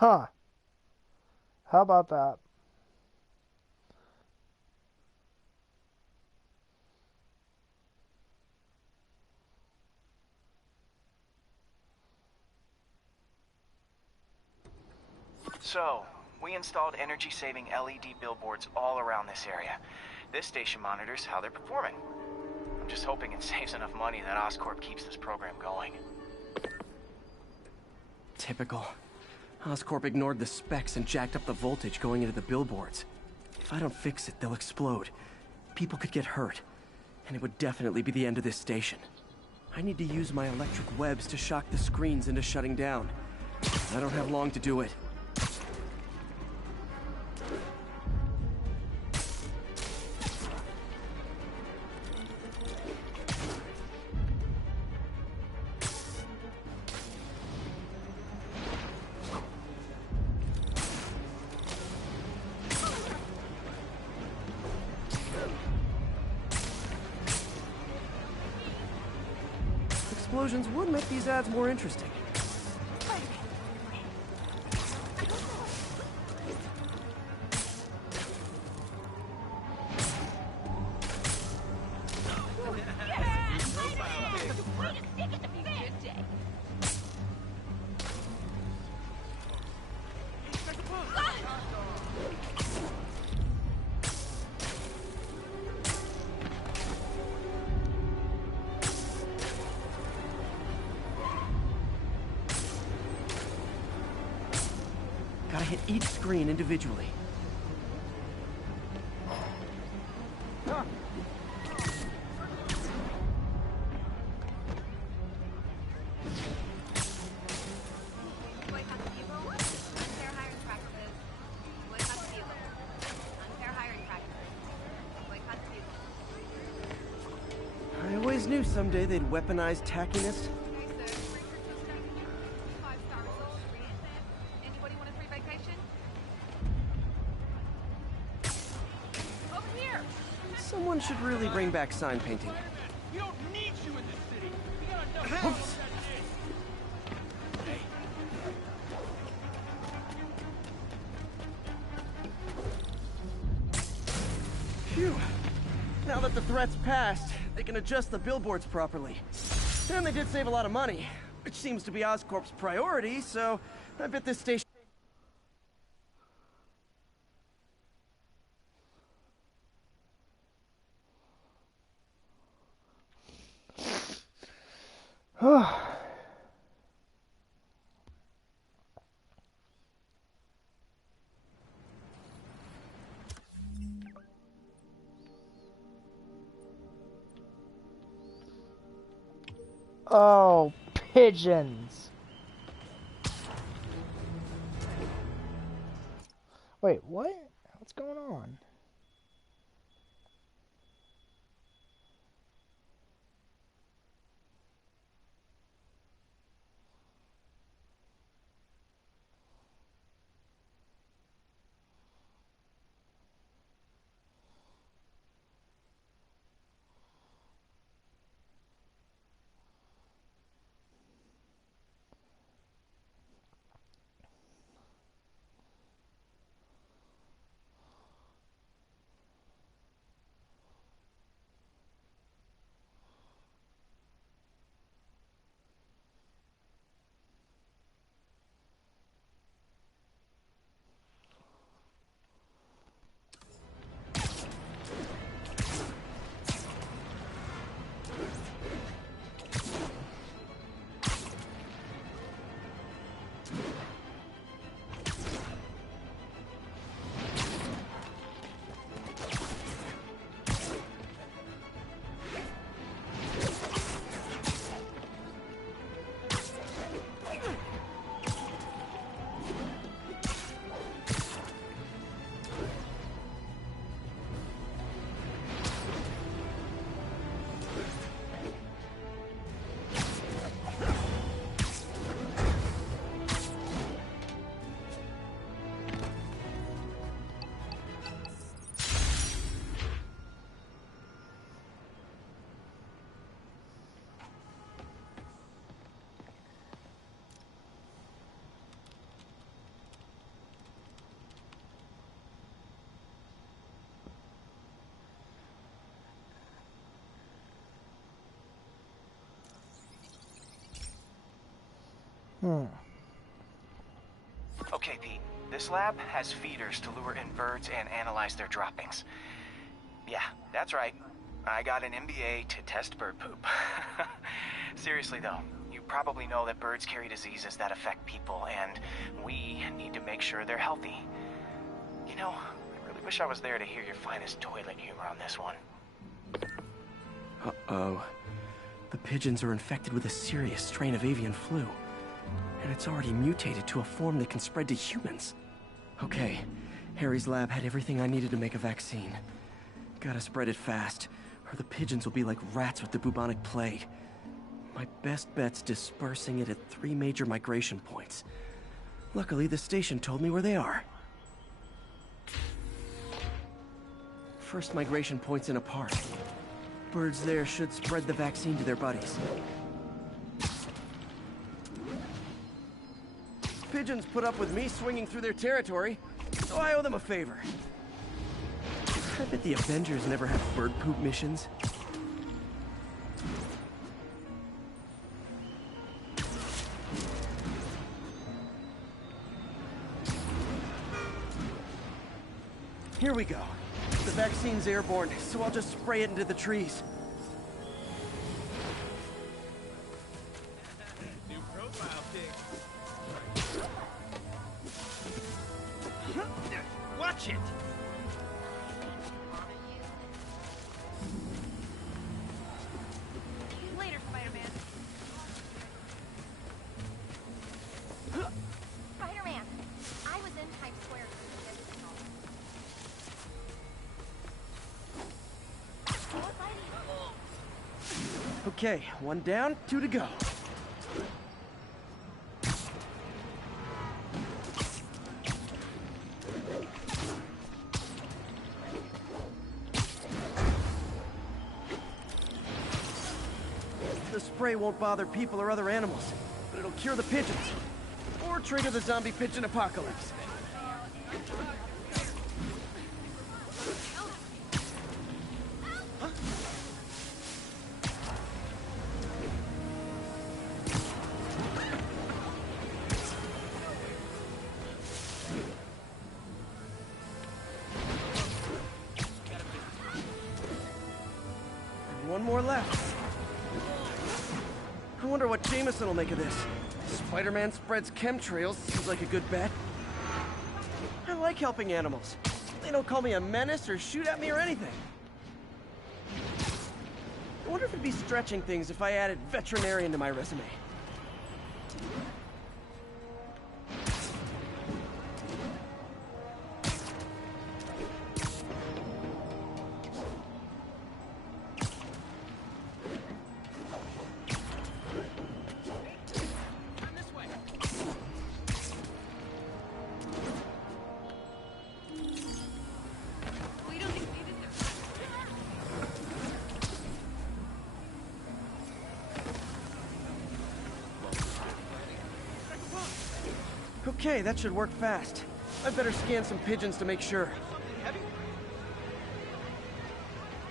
Huh. How about that? So, we installed energy-saving LED billboards all around this area. This station monitors how they're performing. I'm just hoping it saves enough money that Oscorp keeps this program going. Typical. Oscorp ignored the specs and jacked up the voltage going into the billboards. If I don't fix it, they'll explode. People could get hurt. And it would definitely be the end of this station. I need to use my electric webs to shock the screens into shutting down. I don't have long to do it. Explosions would make these ads more interesting. Gotta hit each screen individually. I always knew someday they'd weaponize tackiness. Someone should really bring back sign painting. We don't need you in this city. We got enough problems as it is. Phew. Now that the threat's passed, they can adjust the billboards properly. And they did save a lot of money, which seems to be Oscorp's priority, so I bet this station... Oh, pigeons. Wait, what? What's going on? Okay, Pete. This lab has feeders to lure in birds and analyze their droppings. Yeah, that's right. I got an MBA to test bird poop. Seriously though, you probably know that birds carry diseases that affect people, and we need to make sure they're healthy. You know, I really wish I was there to hear your finest toilet humor on this one. Uh-oh. The pigeons are infected with a serious strain of avian flu. And it's already mutated to a form that can spread to humans. Okay, Harry's lab had everything I needed to make a vaccine. Gotta spread it fast, or the pigeons will be like rats with the bubonic plague. My best bet's dispersing it at 3 major migration points. Luckily, the station told me where they are. First migration point's in a park. Birds there should spread the vaccine to their buddies. Pigeons put up with me swinging through their territory, so I owe them a favor. I bet the Avengers never have bird poop missions. Here we go. The vaccine's airborne, so I'll just spray it into the trees. New profile pic. Watch it! Later, Spider-Man. Spider-Man, I was in Times Square. Okay, 1 down, 2 to go. The spray won't bother people or other animals, but it'll cure the pigeons. Or trigger the zombie pigeon apocalypse. And 1 more left. I wonder what Jameson will make of this. Spider-Man spreads chemtrails, seems like a good bet. I like helping animals. They don't call me a menace or shoot at me or anything. I wonder if it'd be stretching things if I added veterinarian to my resume. Okay, that should work fast. I'd better scan some pigeons to make sure. Something heavy?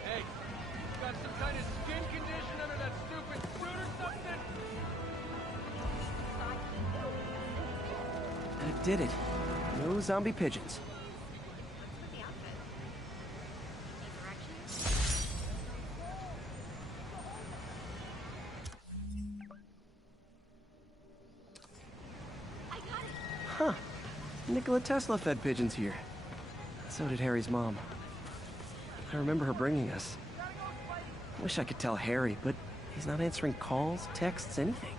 Hey, you got some kind of skin condition under that stupid suit or something? That did it. No zombie pigeons. Huh. Nikola Tesla fed pigeons here. So did Harry's mom. I remember her bringing us. Wish I could tell Harry, but he's not answering calls, texts, anything.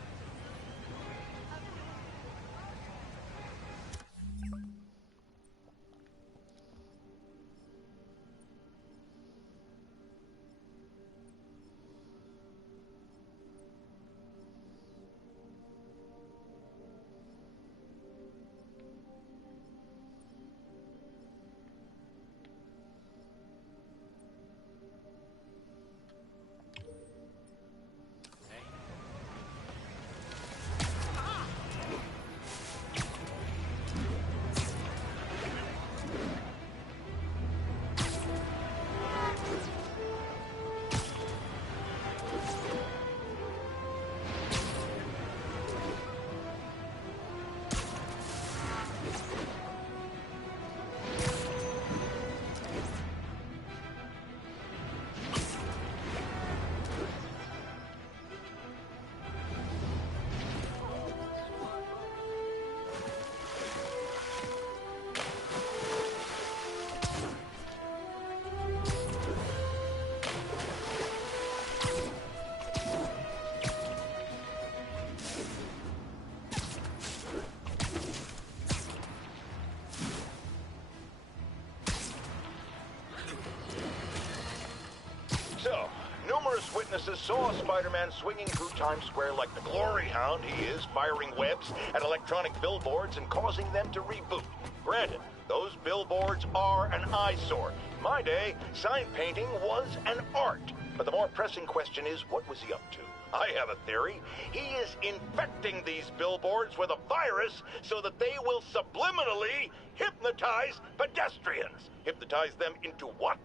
Witnesses saw Spider-Man swinging through Times Square like the glory hound he is, firing webs at electronic billboards and causing them to reboot. Granted, those billboards are an eyesore. In my day, sign painting was an art. But the more pressing question is, what was he up to? I have a theory. He is infecting these billboards with a virus so that they will subliminally hypnotize pedestrians. Hypnotize them into what?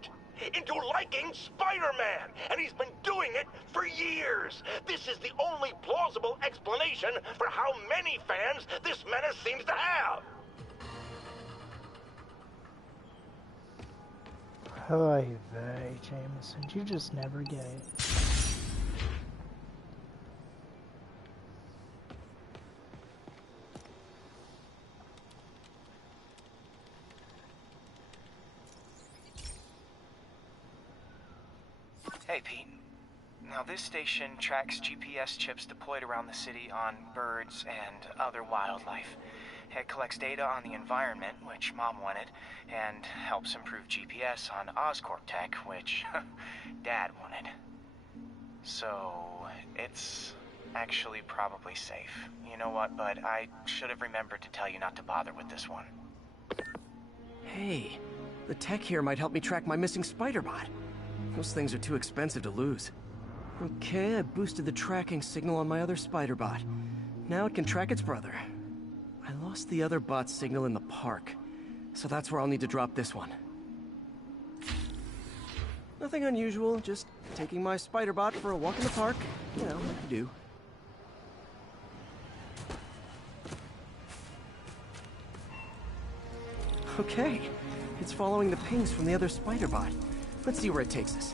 Into liking Spider-Man! And he's been doing it for years! This is the only plausible explanation for how many fans this menace seems to have! Oy vey, Jameson, you just never get it. Hey, Pete. Now, this station tracks GPS chips deployed around the city on birds and other wildlife. It collects data on the environment, which Mom wanted, and helps improve GPS on Oscorp tech, which Dad wanted. So, it's actually probably safe. You know what, bud? I should have remembered to tell you not to bother with this one. Hey, the tech here might help me track my missing Spider-Bot. Those things are too expensive to lose. Okay, I boosted the tracking signal on my other Spider-Bot. Now it can track its brother. I lost the other bot's signal in the park, so that's where I'll need to drop this one. Nothing unusual, just taking my Spider-Bot for a walk in the park. You know, like you do. Okay, it's following the pings from the other Spider-Bot. Let's see where it takes us.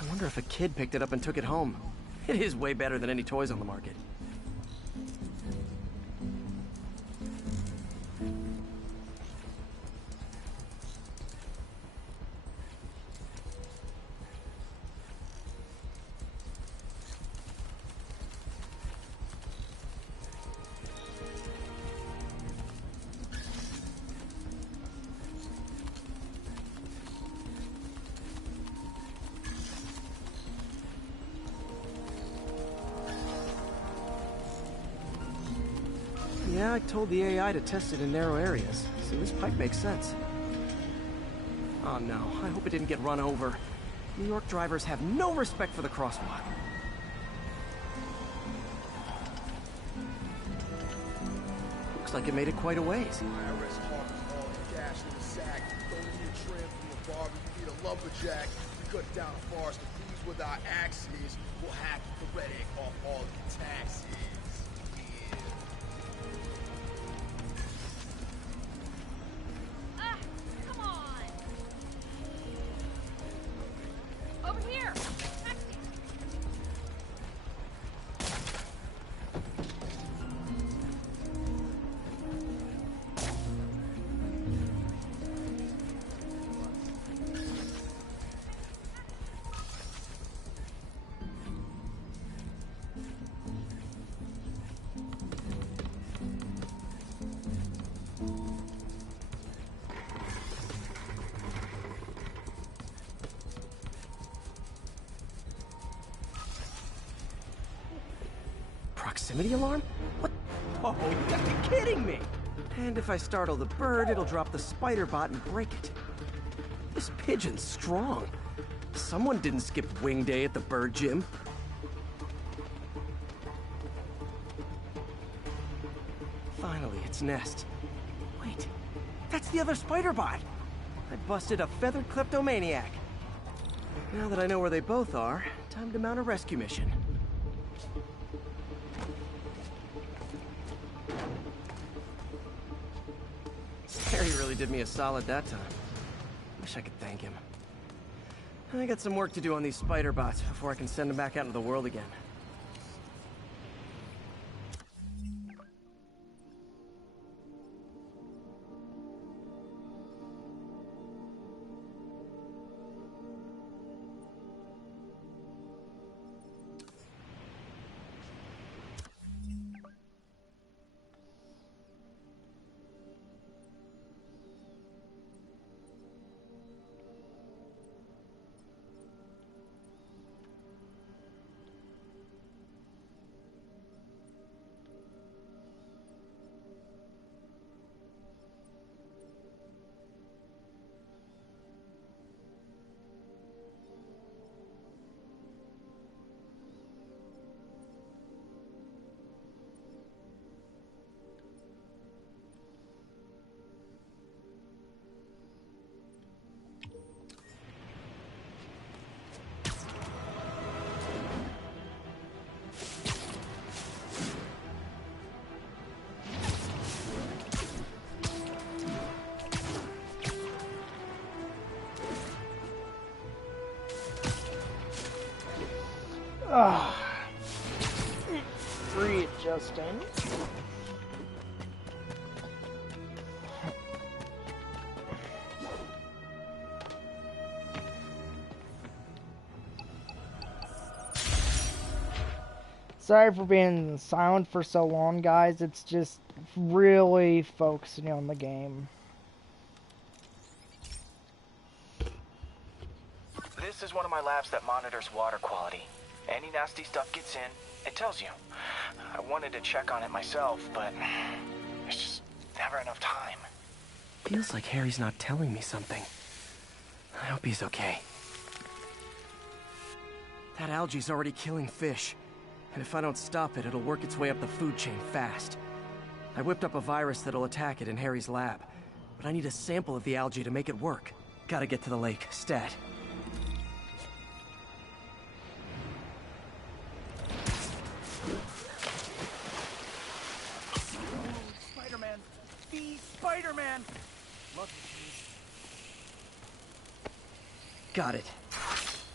I wonder if a kid picked it up and took it home. It is way better than any toys on the market. Yeah, I told the AI to test it in narrow areas, so this pipe makes sense. Oh no, I hope it didn't get run over. New York drivers have no respect for the crosswalk. Looks like it made it quite a ways. IRS hawkers all cash in the sack. Don't need a trim from a barber, you need a lumberjack. We cut down a forest to cruise with our axes. We'll hack the red ink off all your taxes. Come on! Over here! Taxi! Proximity alarm? What? Oh, you gotta be kidding me! And if I startle the bird, it'll drop the spider bot and break it. This pigeon's strong. Someone didn't skip wing day at the bird gym. Finally, its nest. Wait, That's the other spider bot. I busted a feathered kleptomaniac. Now that I know where they both are, time to mount a rescue mission. Harry really did me a solid that time. Wish I could thank him. I got some work to do on these spider bots before I can send them back out into the world again. Readjusting. Sorry for being silent for so long, guys. It's just really focusing on the game. This is one of my labs that monitors water quality. Any nasty stuff gets in, it tells you. I wanted to check on it myself, but there's just never enough time. Feels like Harry's not telling me something. I hope he's okay. That algae's already killing fish. And if I don't stop it, it'll work its way up the food chain fast. I whipped up a virus that'll attack it in Harry's lab. But I need a sample of the algae to make it work. Gotta get to the lake, stat. Spider-Man! Be Spider-Man! Got it.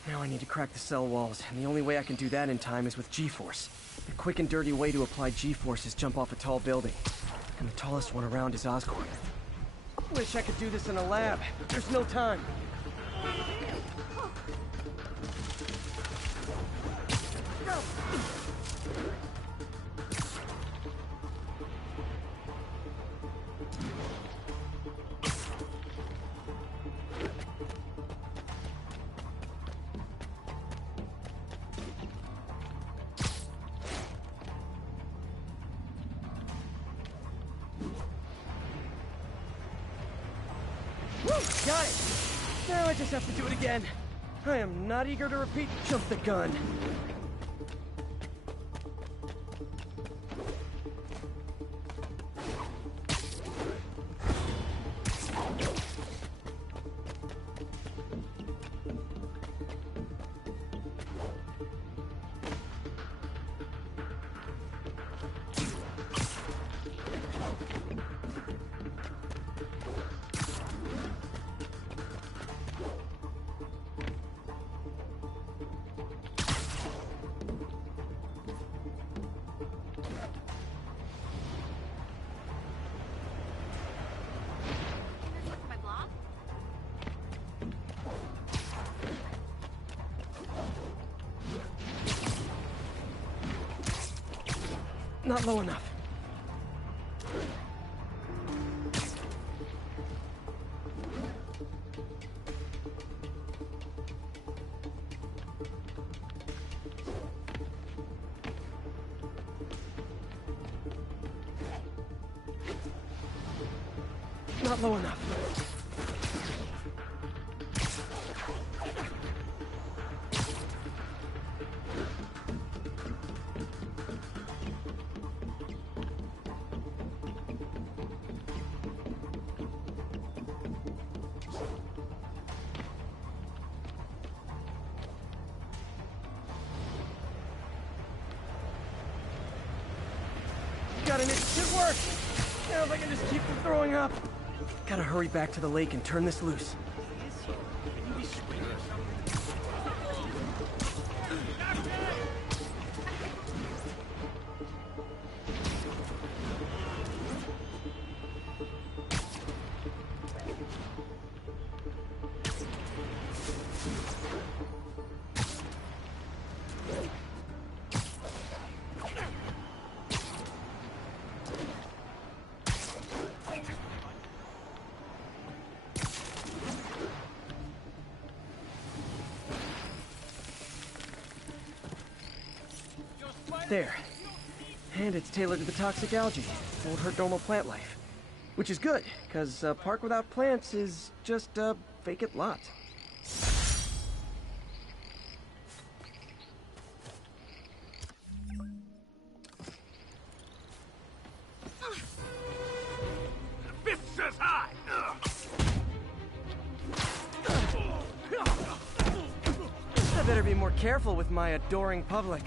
Now I need to crack the cell walls, and the only way I can do that in time is with G-force. The quick and dirty way to apply G-force is jump off a tall building. And the tallest one around is Oscorp. Wish I could do this in a lab, but there's no time. Got it! Now I just have to do it again. I am not eager to repeat jump the gun. Not low enough. Not low enough. got an itch. It worked! Now if I can just keep from throwing up. Gotta hurry back to the lake and turn this loose. There. And it's tailored to the toxic algae. Won't hurt normal plant life. Which is good, because a park without plants is just a vacant lot. Fist says hi! I better be more careful with my adoring public.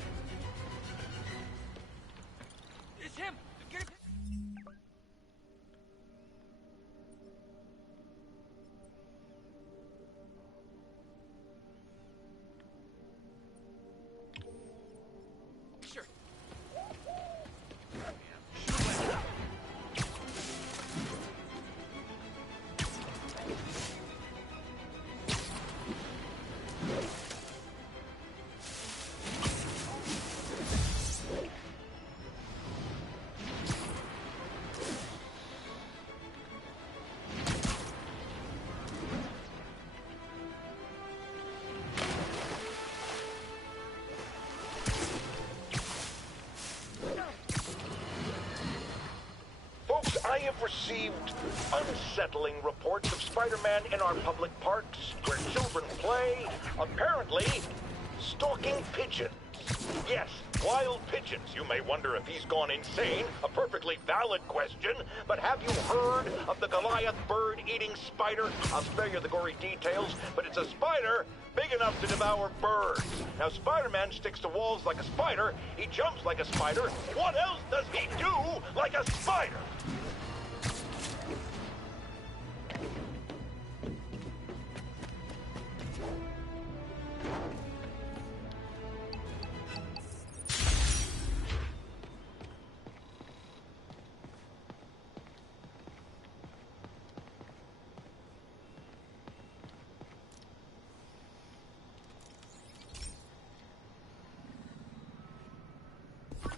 It's him! Get it! Sure. Folks, I have received unsettling reports of Spider-Man in our public parks, where children play, apparently stalking pigeons. Yes, wild pigeons. You may wonder if he's gone insane. A perfectly valid question. But have you heard of the Goliath bird-eating spider? I'll spare you the gory details, but it's a spider big enough to devour birds. Now, Spider-Man sticks to walls like a spider. He jumps like a spider. What else does he do like a spider?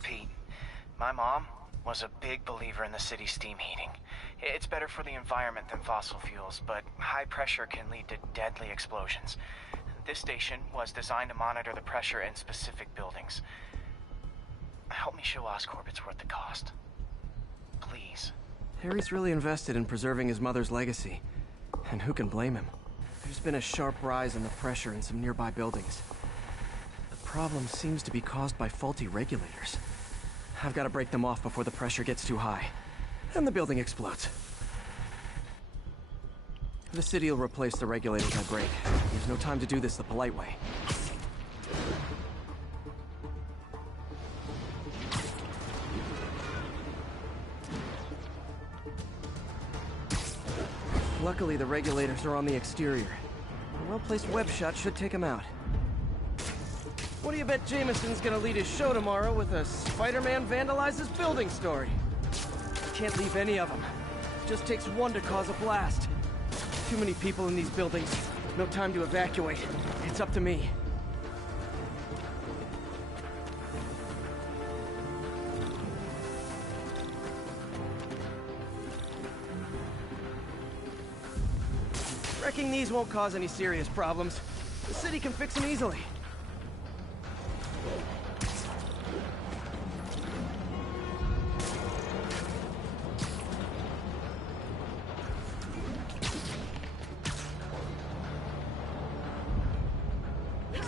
Pete, my mom was a big believer in the city's steam heating. It's better for the environment than fossil fuels, but high pressure can lead to deadly explosions. This station was designed to monitor the pressure in specific buildings. Help me show Oscorp it's worth the cost. Please. Harry's really invested in preserving his mother's legacy. And who can blame him? There's been a sharp rise in the pressure in some nearby buildings. The problem seems to be caused by faulty regulators. I've got to break them off before the pressure gets too high. And the building explodes. The city will replace the regulators I break. There's no time to do this the polite way. Luckily, the regulators are on the exterior. A well-placed web shot should take them out. What do you bet Jameson's gonna lead his show tomorrow with a Spider-Man vandalizes building story? Can't leave any of them. Just takes one to cause a blast. Too many people in these buildings. No time to evacuate. It's up to me. Wrecking these won't cause any serious problems. The city can fix them easily.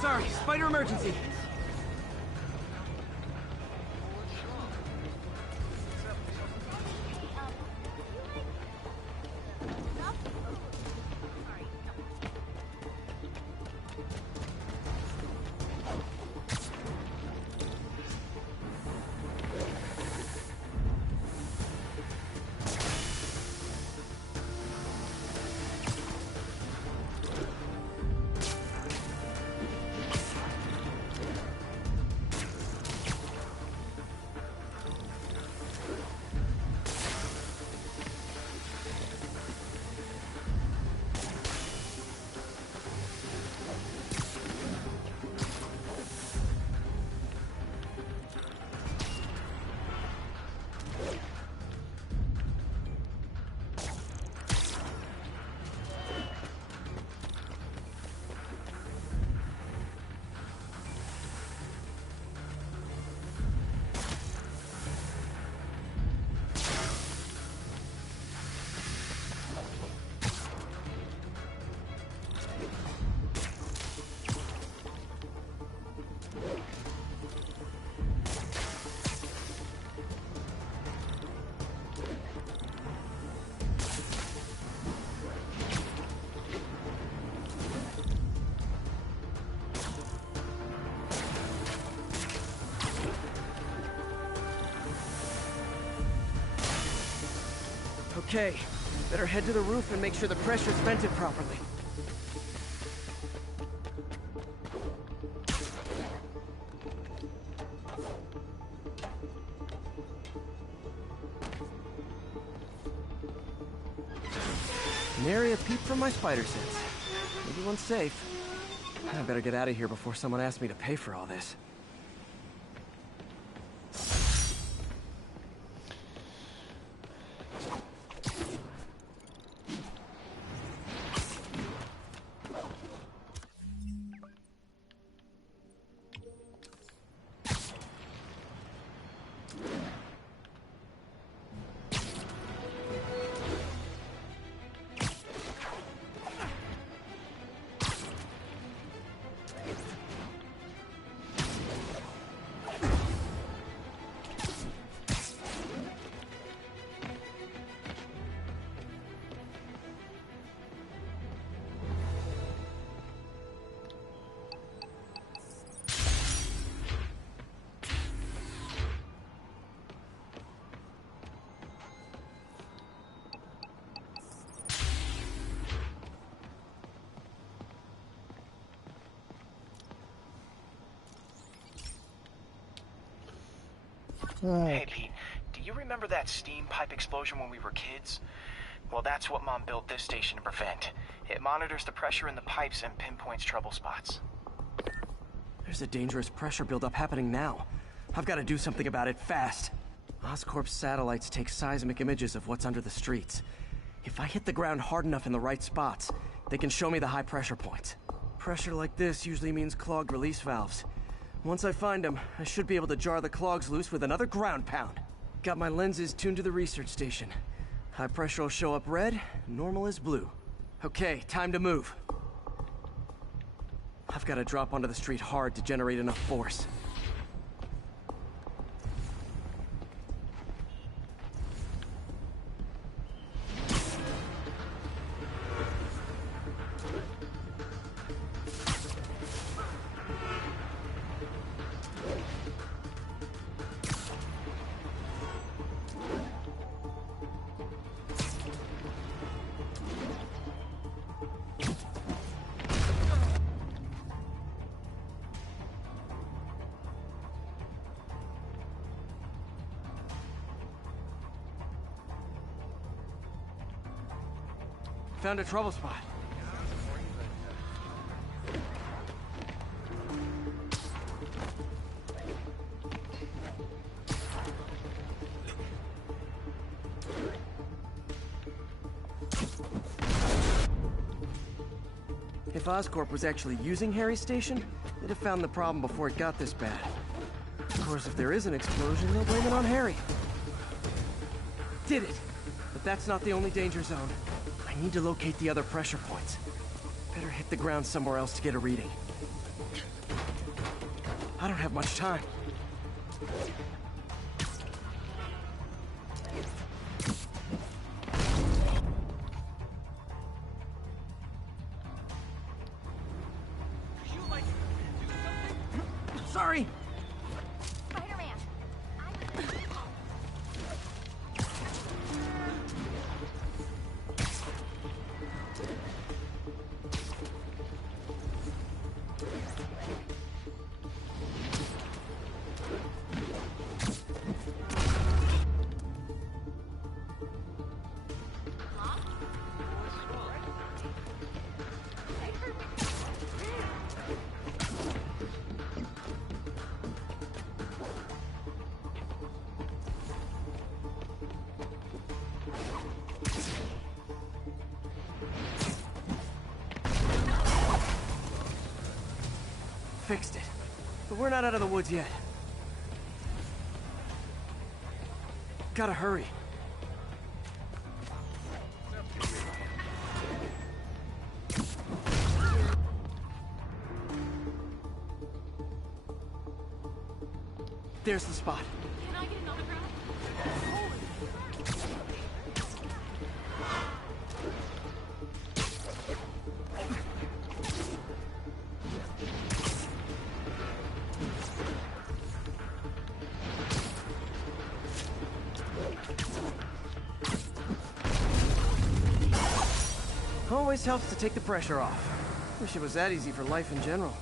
Sorry, spider emergency. Okay, better head to the roof and make sure the pressure's vented properly. Nary a peep from my spider sense. Maybe one's safe. I better get out of here before someone asks me to pay for all this. Hey, Pete, do you remember that steam pipe explosion when we were kids? Well, that's what Mom built this station to prevent. It monitors the pressure in the pipes and pinpoints trouble spots. There's a dangerous pressure buildup happening now. I've got to do something about it fast. Oscorp's satellites take seismic images of what's under the streets. If I hit the ground hard enough in the right spots, they can show me the high pressure points. Pressure like this usually means clogged release valves. Once I find them, I should be able to jar the clogs loose with another ground pound. Got my lenses tuned to the research station. High pressure will show up red, normal is blue. Okay, time to move. I've got to drop onto the street hard to generate enough force. Found a trouble spot. If Oscorp was actually using Harry's station, they'd have found the problem before it got this bad. Of course, if there is an explosion, they'll blame it on Harry. Did it! But that's not the only danger zone. I need to locate the other pressure points. Better hit the ground somewhere else to get a reading. I don't have much time. Sorry! Spider-Man! Fixed it. But we're not out of the woods yet. Gotta hurry. There's the spot. Can I get an autograph? always helps to take the pressure off. Wish it was that easy for life in general.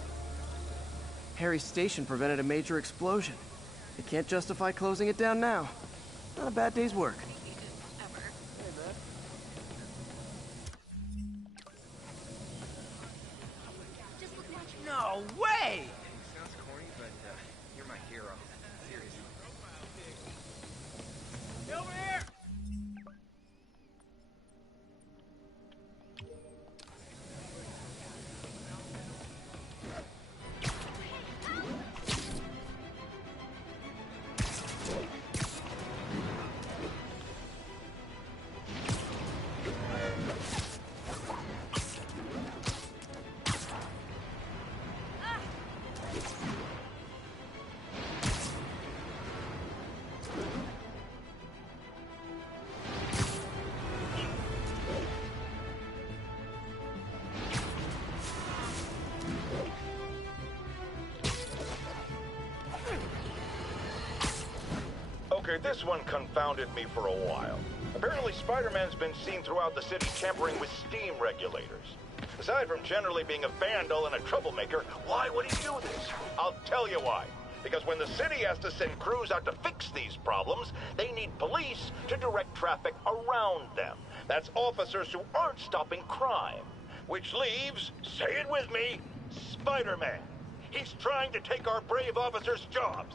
Harry's station prevented a major explosion. They can't justify closing it down now. Not a bad day's work. No way! Sounds corny, but you're my hero. Seriously. Over here! Okay, this one confounded me for a while. Apparently, Spider-Man's been seen throughout the city tampering with steam regulators. Aside from generally being a vandal and a troublemaker, why would he do this? I'll tell you why. Because when the city has to send crews out to fix these problems, they need police to direct traffic around them. That's officers who aren't stopping crime. Which leaves, say it with me, Spider-Man. He's trying to take our brave officers' jobs.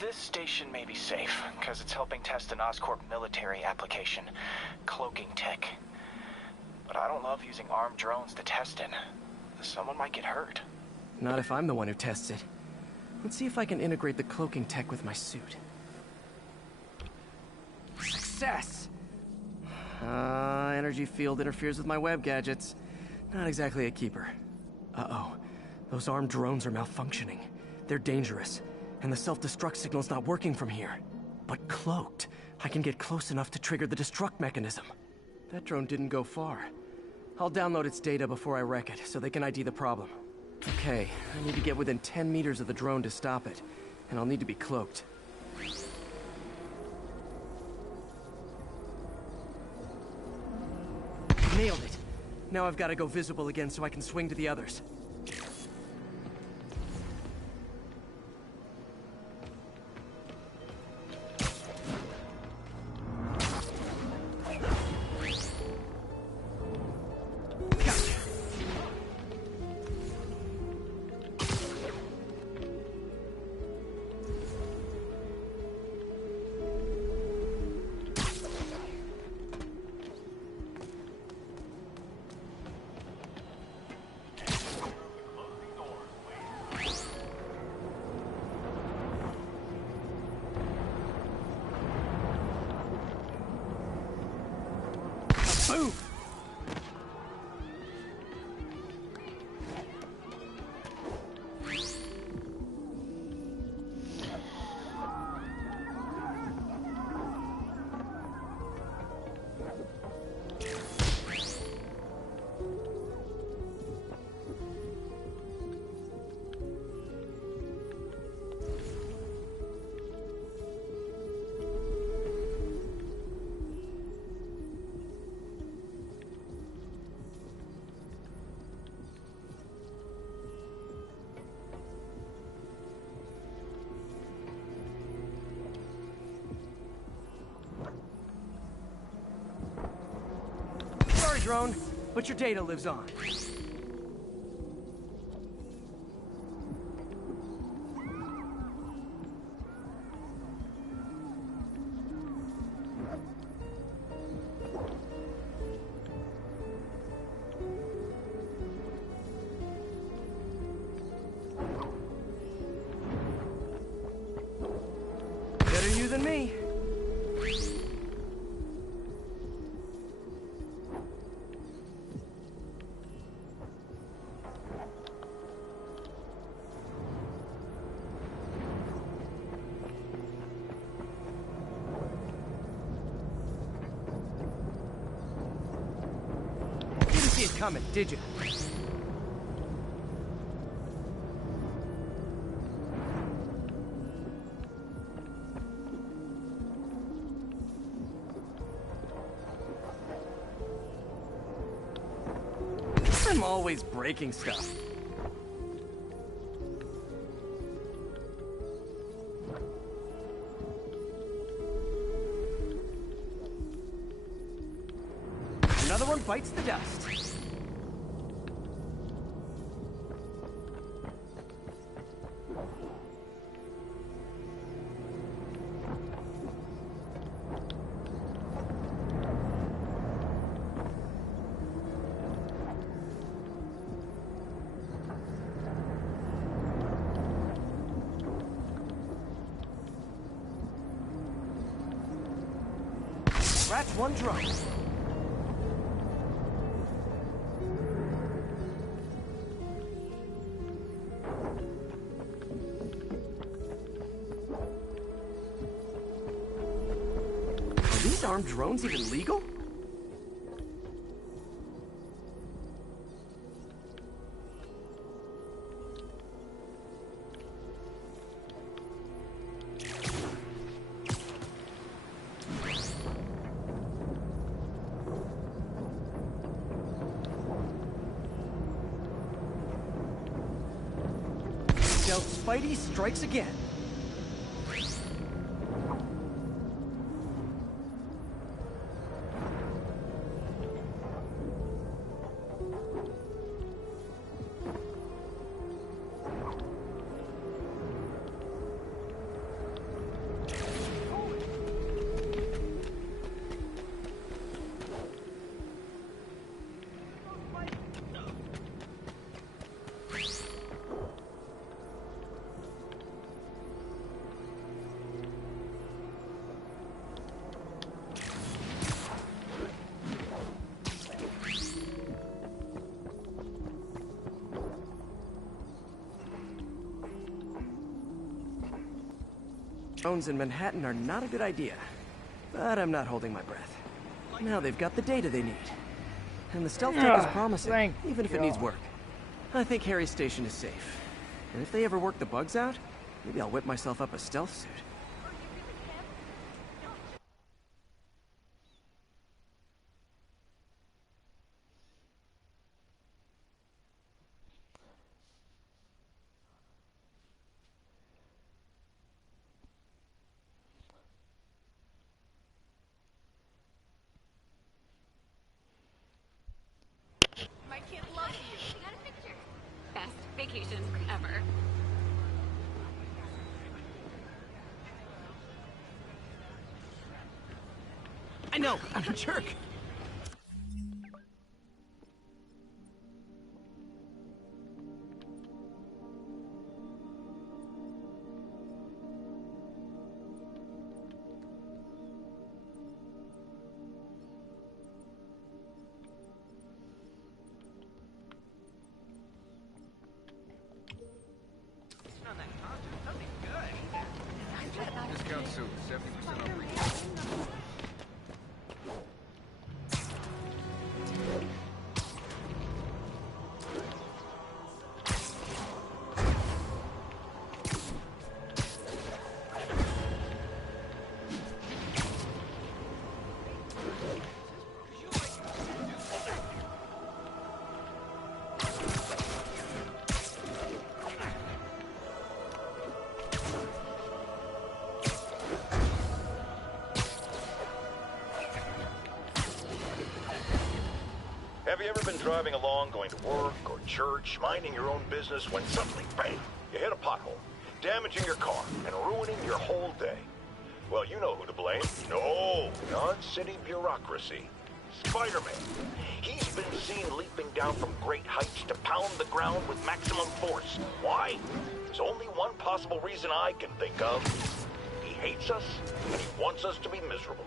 This station may be safe, because it's helping test an Oscorp military application, cloaking tech. But I don't love using armed drones to test it. Someone might get hurt. Not if I'm the one who tests it. Let's see if I can integrate the cloaking tech with my suit. Success! Energy field interferes with my web gadgets. Not exactly a keeper. Uh-oh. Those armed drones are malfunctioning. They're dangerous. And the self-destruct signal's not working from here. But cloaked, I can get close enough to trigger the destruct mechanism. That drone didn't go far. I'll download its data before I wreck it, so they can ID the problem. Okay, I need to get within 10 meters of the drone to stop it. And I'll need to be cloaked. Nailed it! Now I've got to go visible again so I can swing to the others. Boom! Drone, but your data lives on. Better you than me. coming, did you? I'm always breaking stuff. Another one bites the dust. Scratch one drone. Are these armed drones even legal? Spidey strikes again. Drones in Manhattan are not a good idea, but I'm not holding my breath. Now they've got the data they need. And the stealth tech is promising, even if it needs work. I think Harry's station is safe. And if they ever work the bugs out, maybe I'll whip myself up a stealth suit. My kid loves you. She got a picture. Best vacation ever. I know, I'm a jerk. Discount suit, 70% off retail. Have you ever been driving along, going to work or church, minding your own business, when suddenly, bang, you hit a pothole, damaging your car and ruining your whole day? Well, you know who to blame. No, non-city bureaucracy. Spiderman. He's been seen leaping down from great heights to pound the ground with maximum force. Why? There's only one possible reason I can think of. He hates us, and he wants us to be miserable.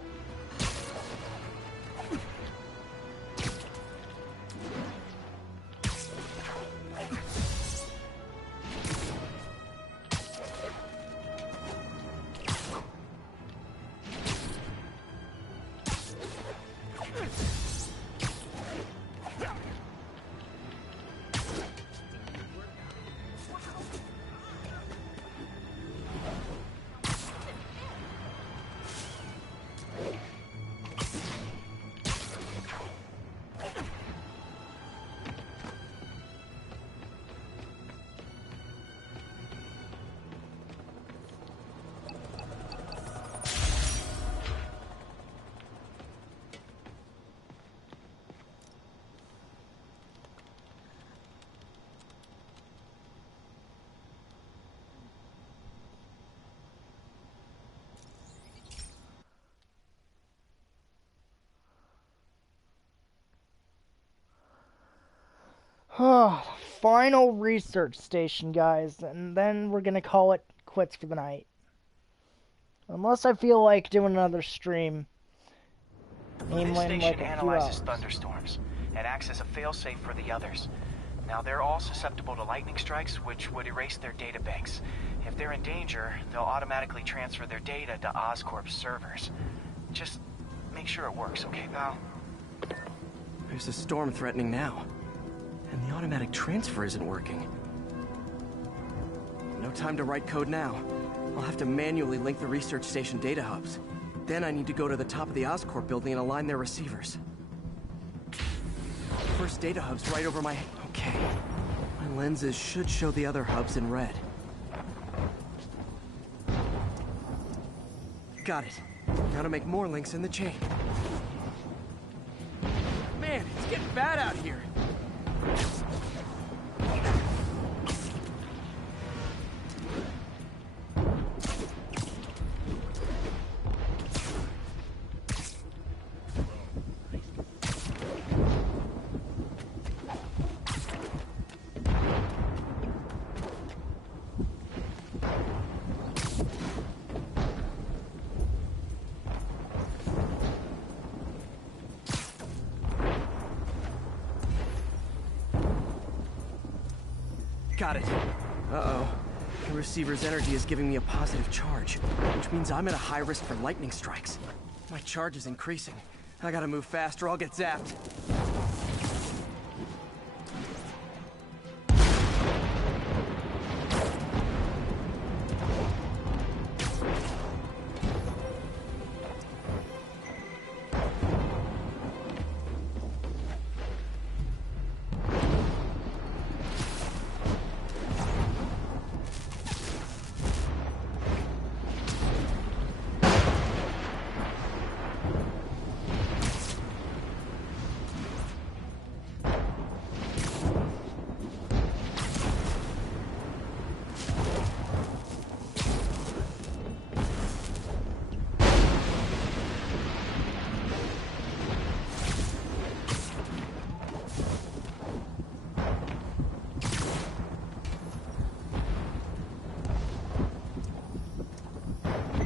Final research station, guys, and then we're gonna call it quits for the night. Unless I feel like doing another stream. This station analyzes thunderstorms and acts as a failsafe for the others. Now, they're all susceptible to lightning strikes, which would erase their databanks. If they're in danger, they'll automatically transfer their data to Oscorp's servers. Just make sure it works, okay, pal? There's a storm threatening now. And the automatic transfer isn't working. No time to write code now. I'll have to manually link the research station data hubs. Then I need to go to the top of the Oscorp building and align their receivers. First data hub's right over my... Okay. My lenses should show the other hubs in red. Got it. Now to make more links in the chain. Man, it's getting bad out here. Got it. Uh-oh. The receiver's energy is giving me a positive charge, which means I'm at a high risk for lightning strikes. My charge is increasing. I gotta move fast or I'll get zapped.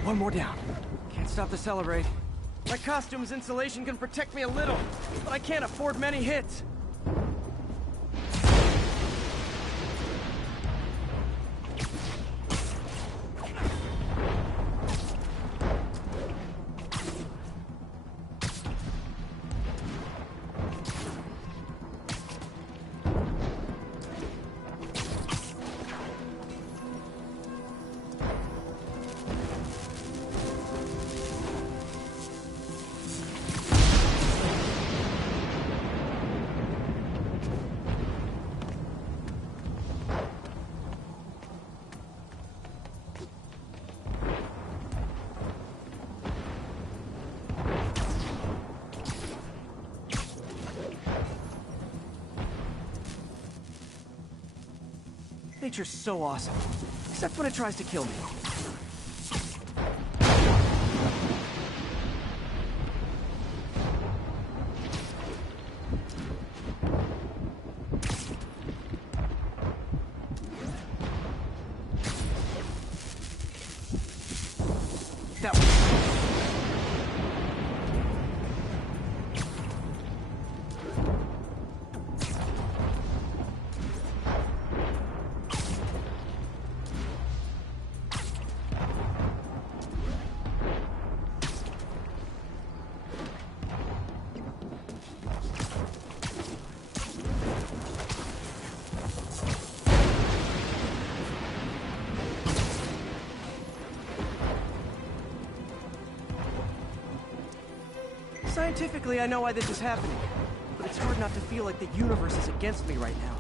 One more down. Can't stop the celebrate. My costume's insulation can protect me a little, but I can't afford many hits. Nature's so awesome, except when it tries to kill me. That was... Scientifically, I know why this is happening, but it's hard not to feel like the universe is against me right now.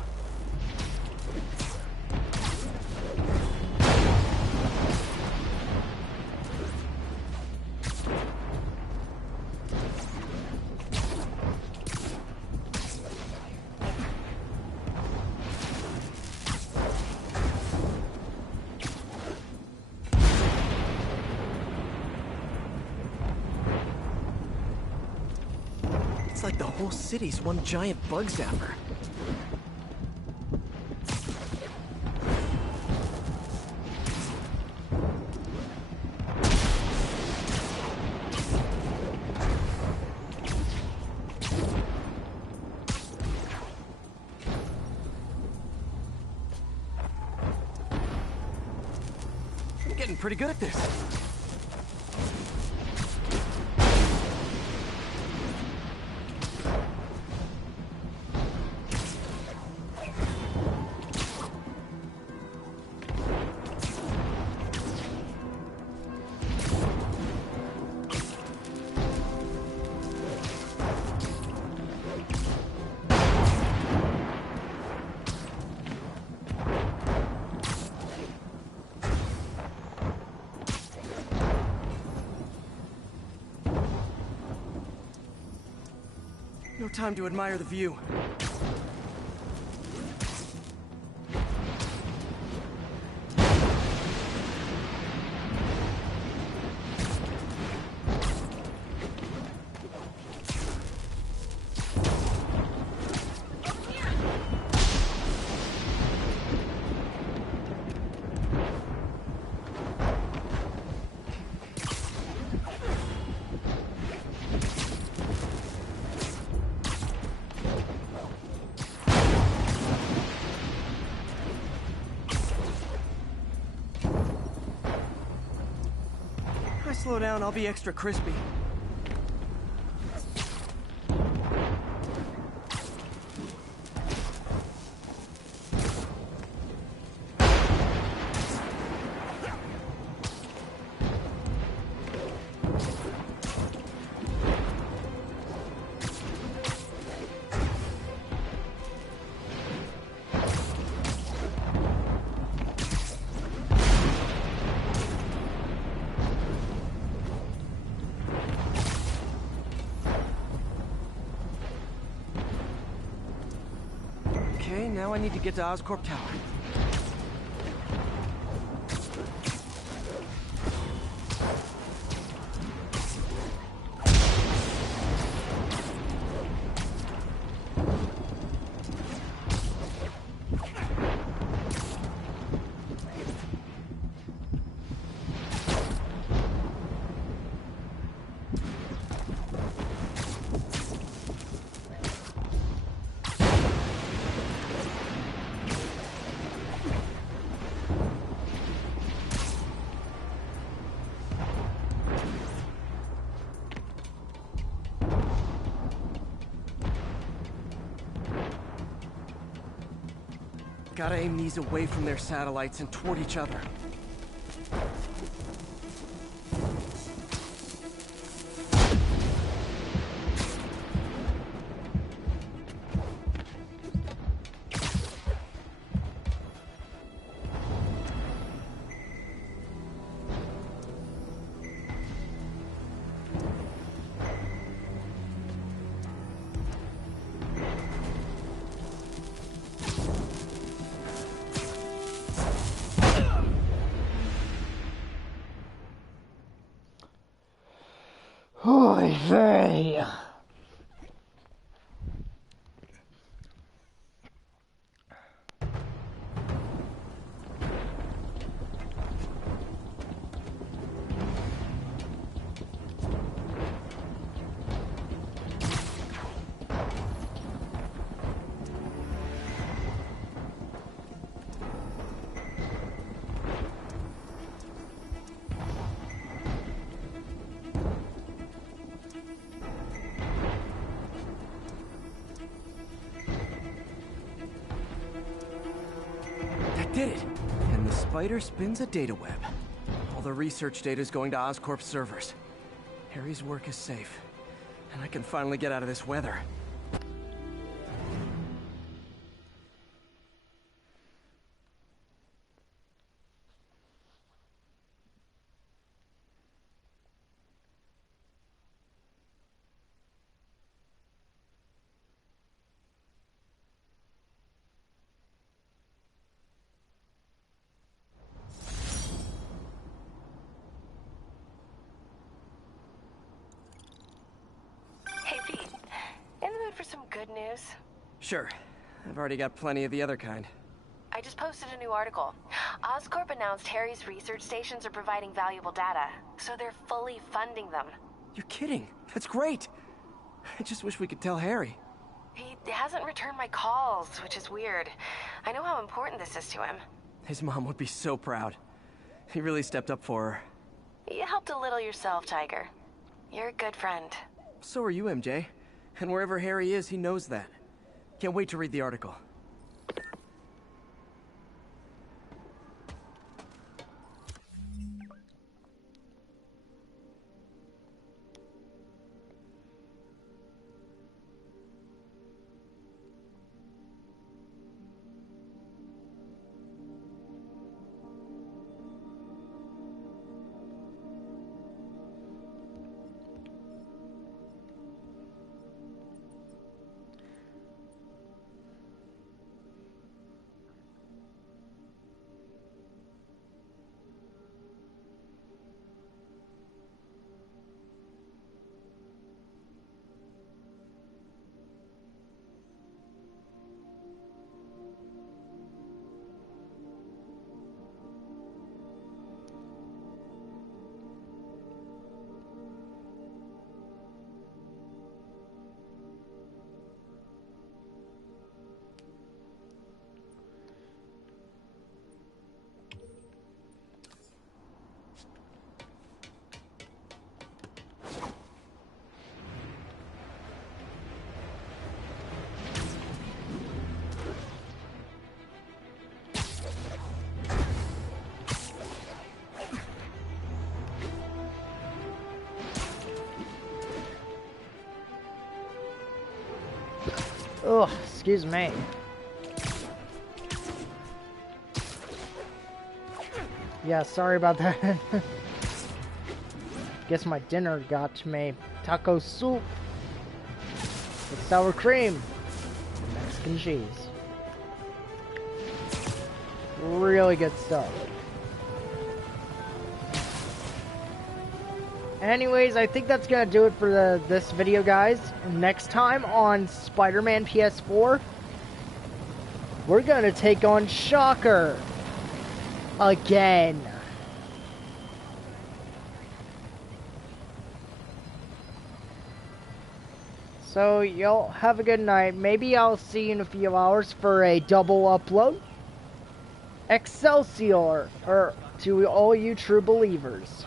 It's like the whole city's one giant bug zapper. getting pretty good at this. No time to admire the view. Slow down, I'll be extra crispy. Okay, now I need to get to Oscorp Tower. Gotta aim these away from their satellites and toward each other. Oy vey. Did it! And the spider spins a data web. All the research data is going to Oscorp's servers. Harry's work is safe, and I can finally get out of this weather. Good news? Sure. I've already got plenty of the other kind. I just posted a new article. Oscorp announced Harry's research stations are providing valuable data, so they're fully funding them. You're kidding. That's great. I just wish we could tell Harry. He hasn't returned my calls, which is weird. I know how important this is to him. His mom would be so proud. He really stepped up for her. You helped a little yourself, Tiger. You're a good friend. So are you, MJ. And wherever Harry is, he knows that. Can't wait to read the article. Ugh, excuse me. Yeah, sorry about that. Guess my dinner got to me. Taco soup with sour cream and Mexican cheese. Really good stuff. Anyways, I think that's gonna do it for this video, guys. Next time on Spider-Man PS4, we're gonna take on Shocker again. So y'all have a good night. Maybe I'll see you in a few hours for a double upload. Excelsior, or to all you true believers.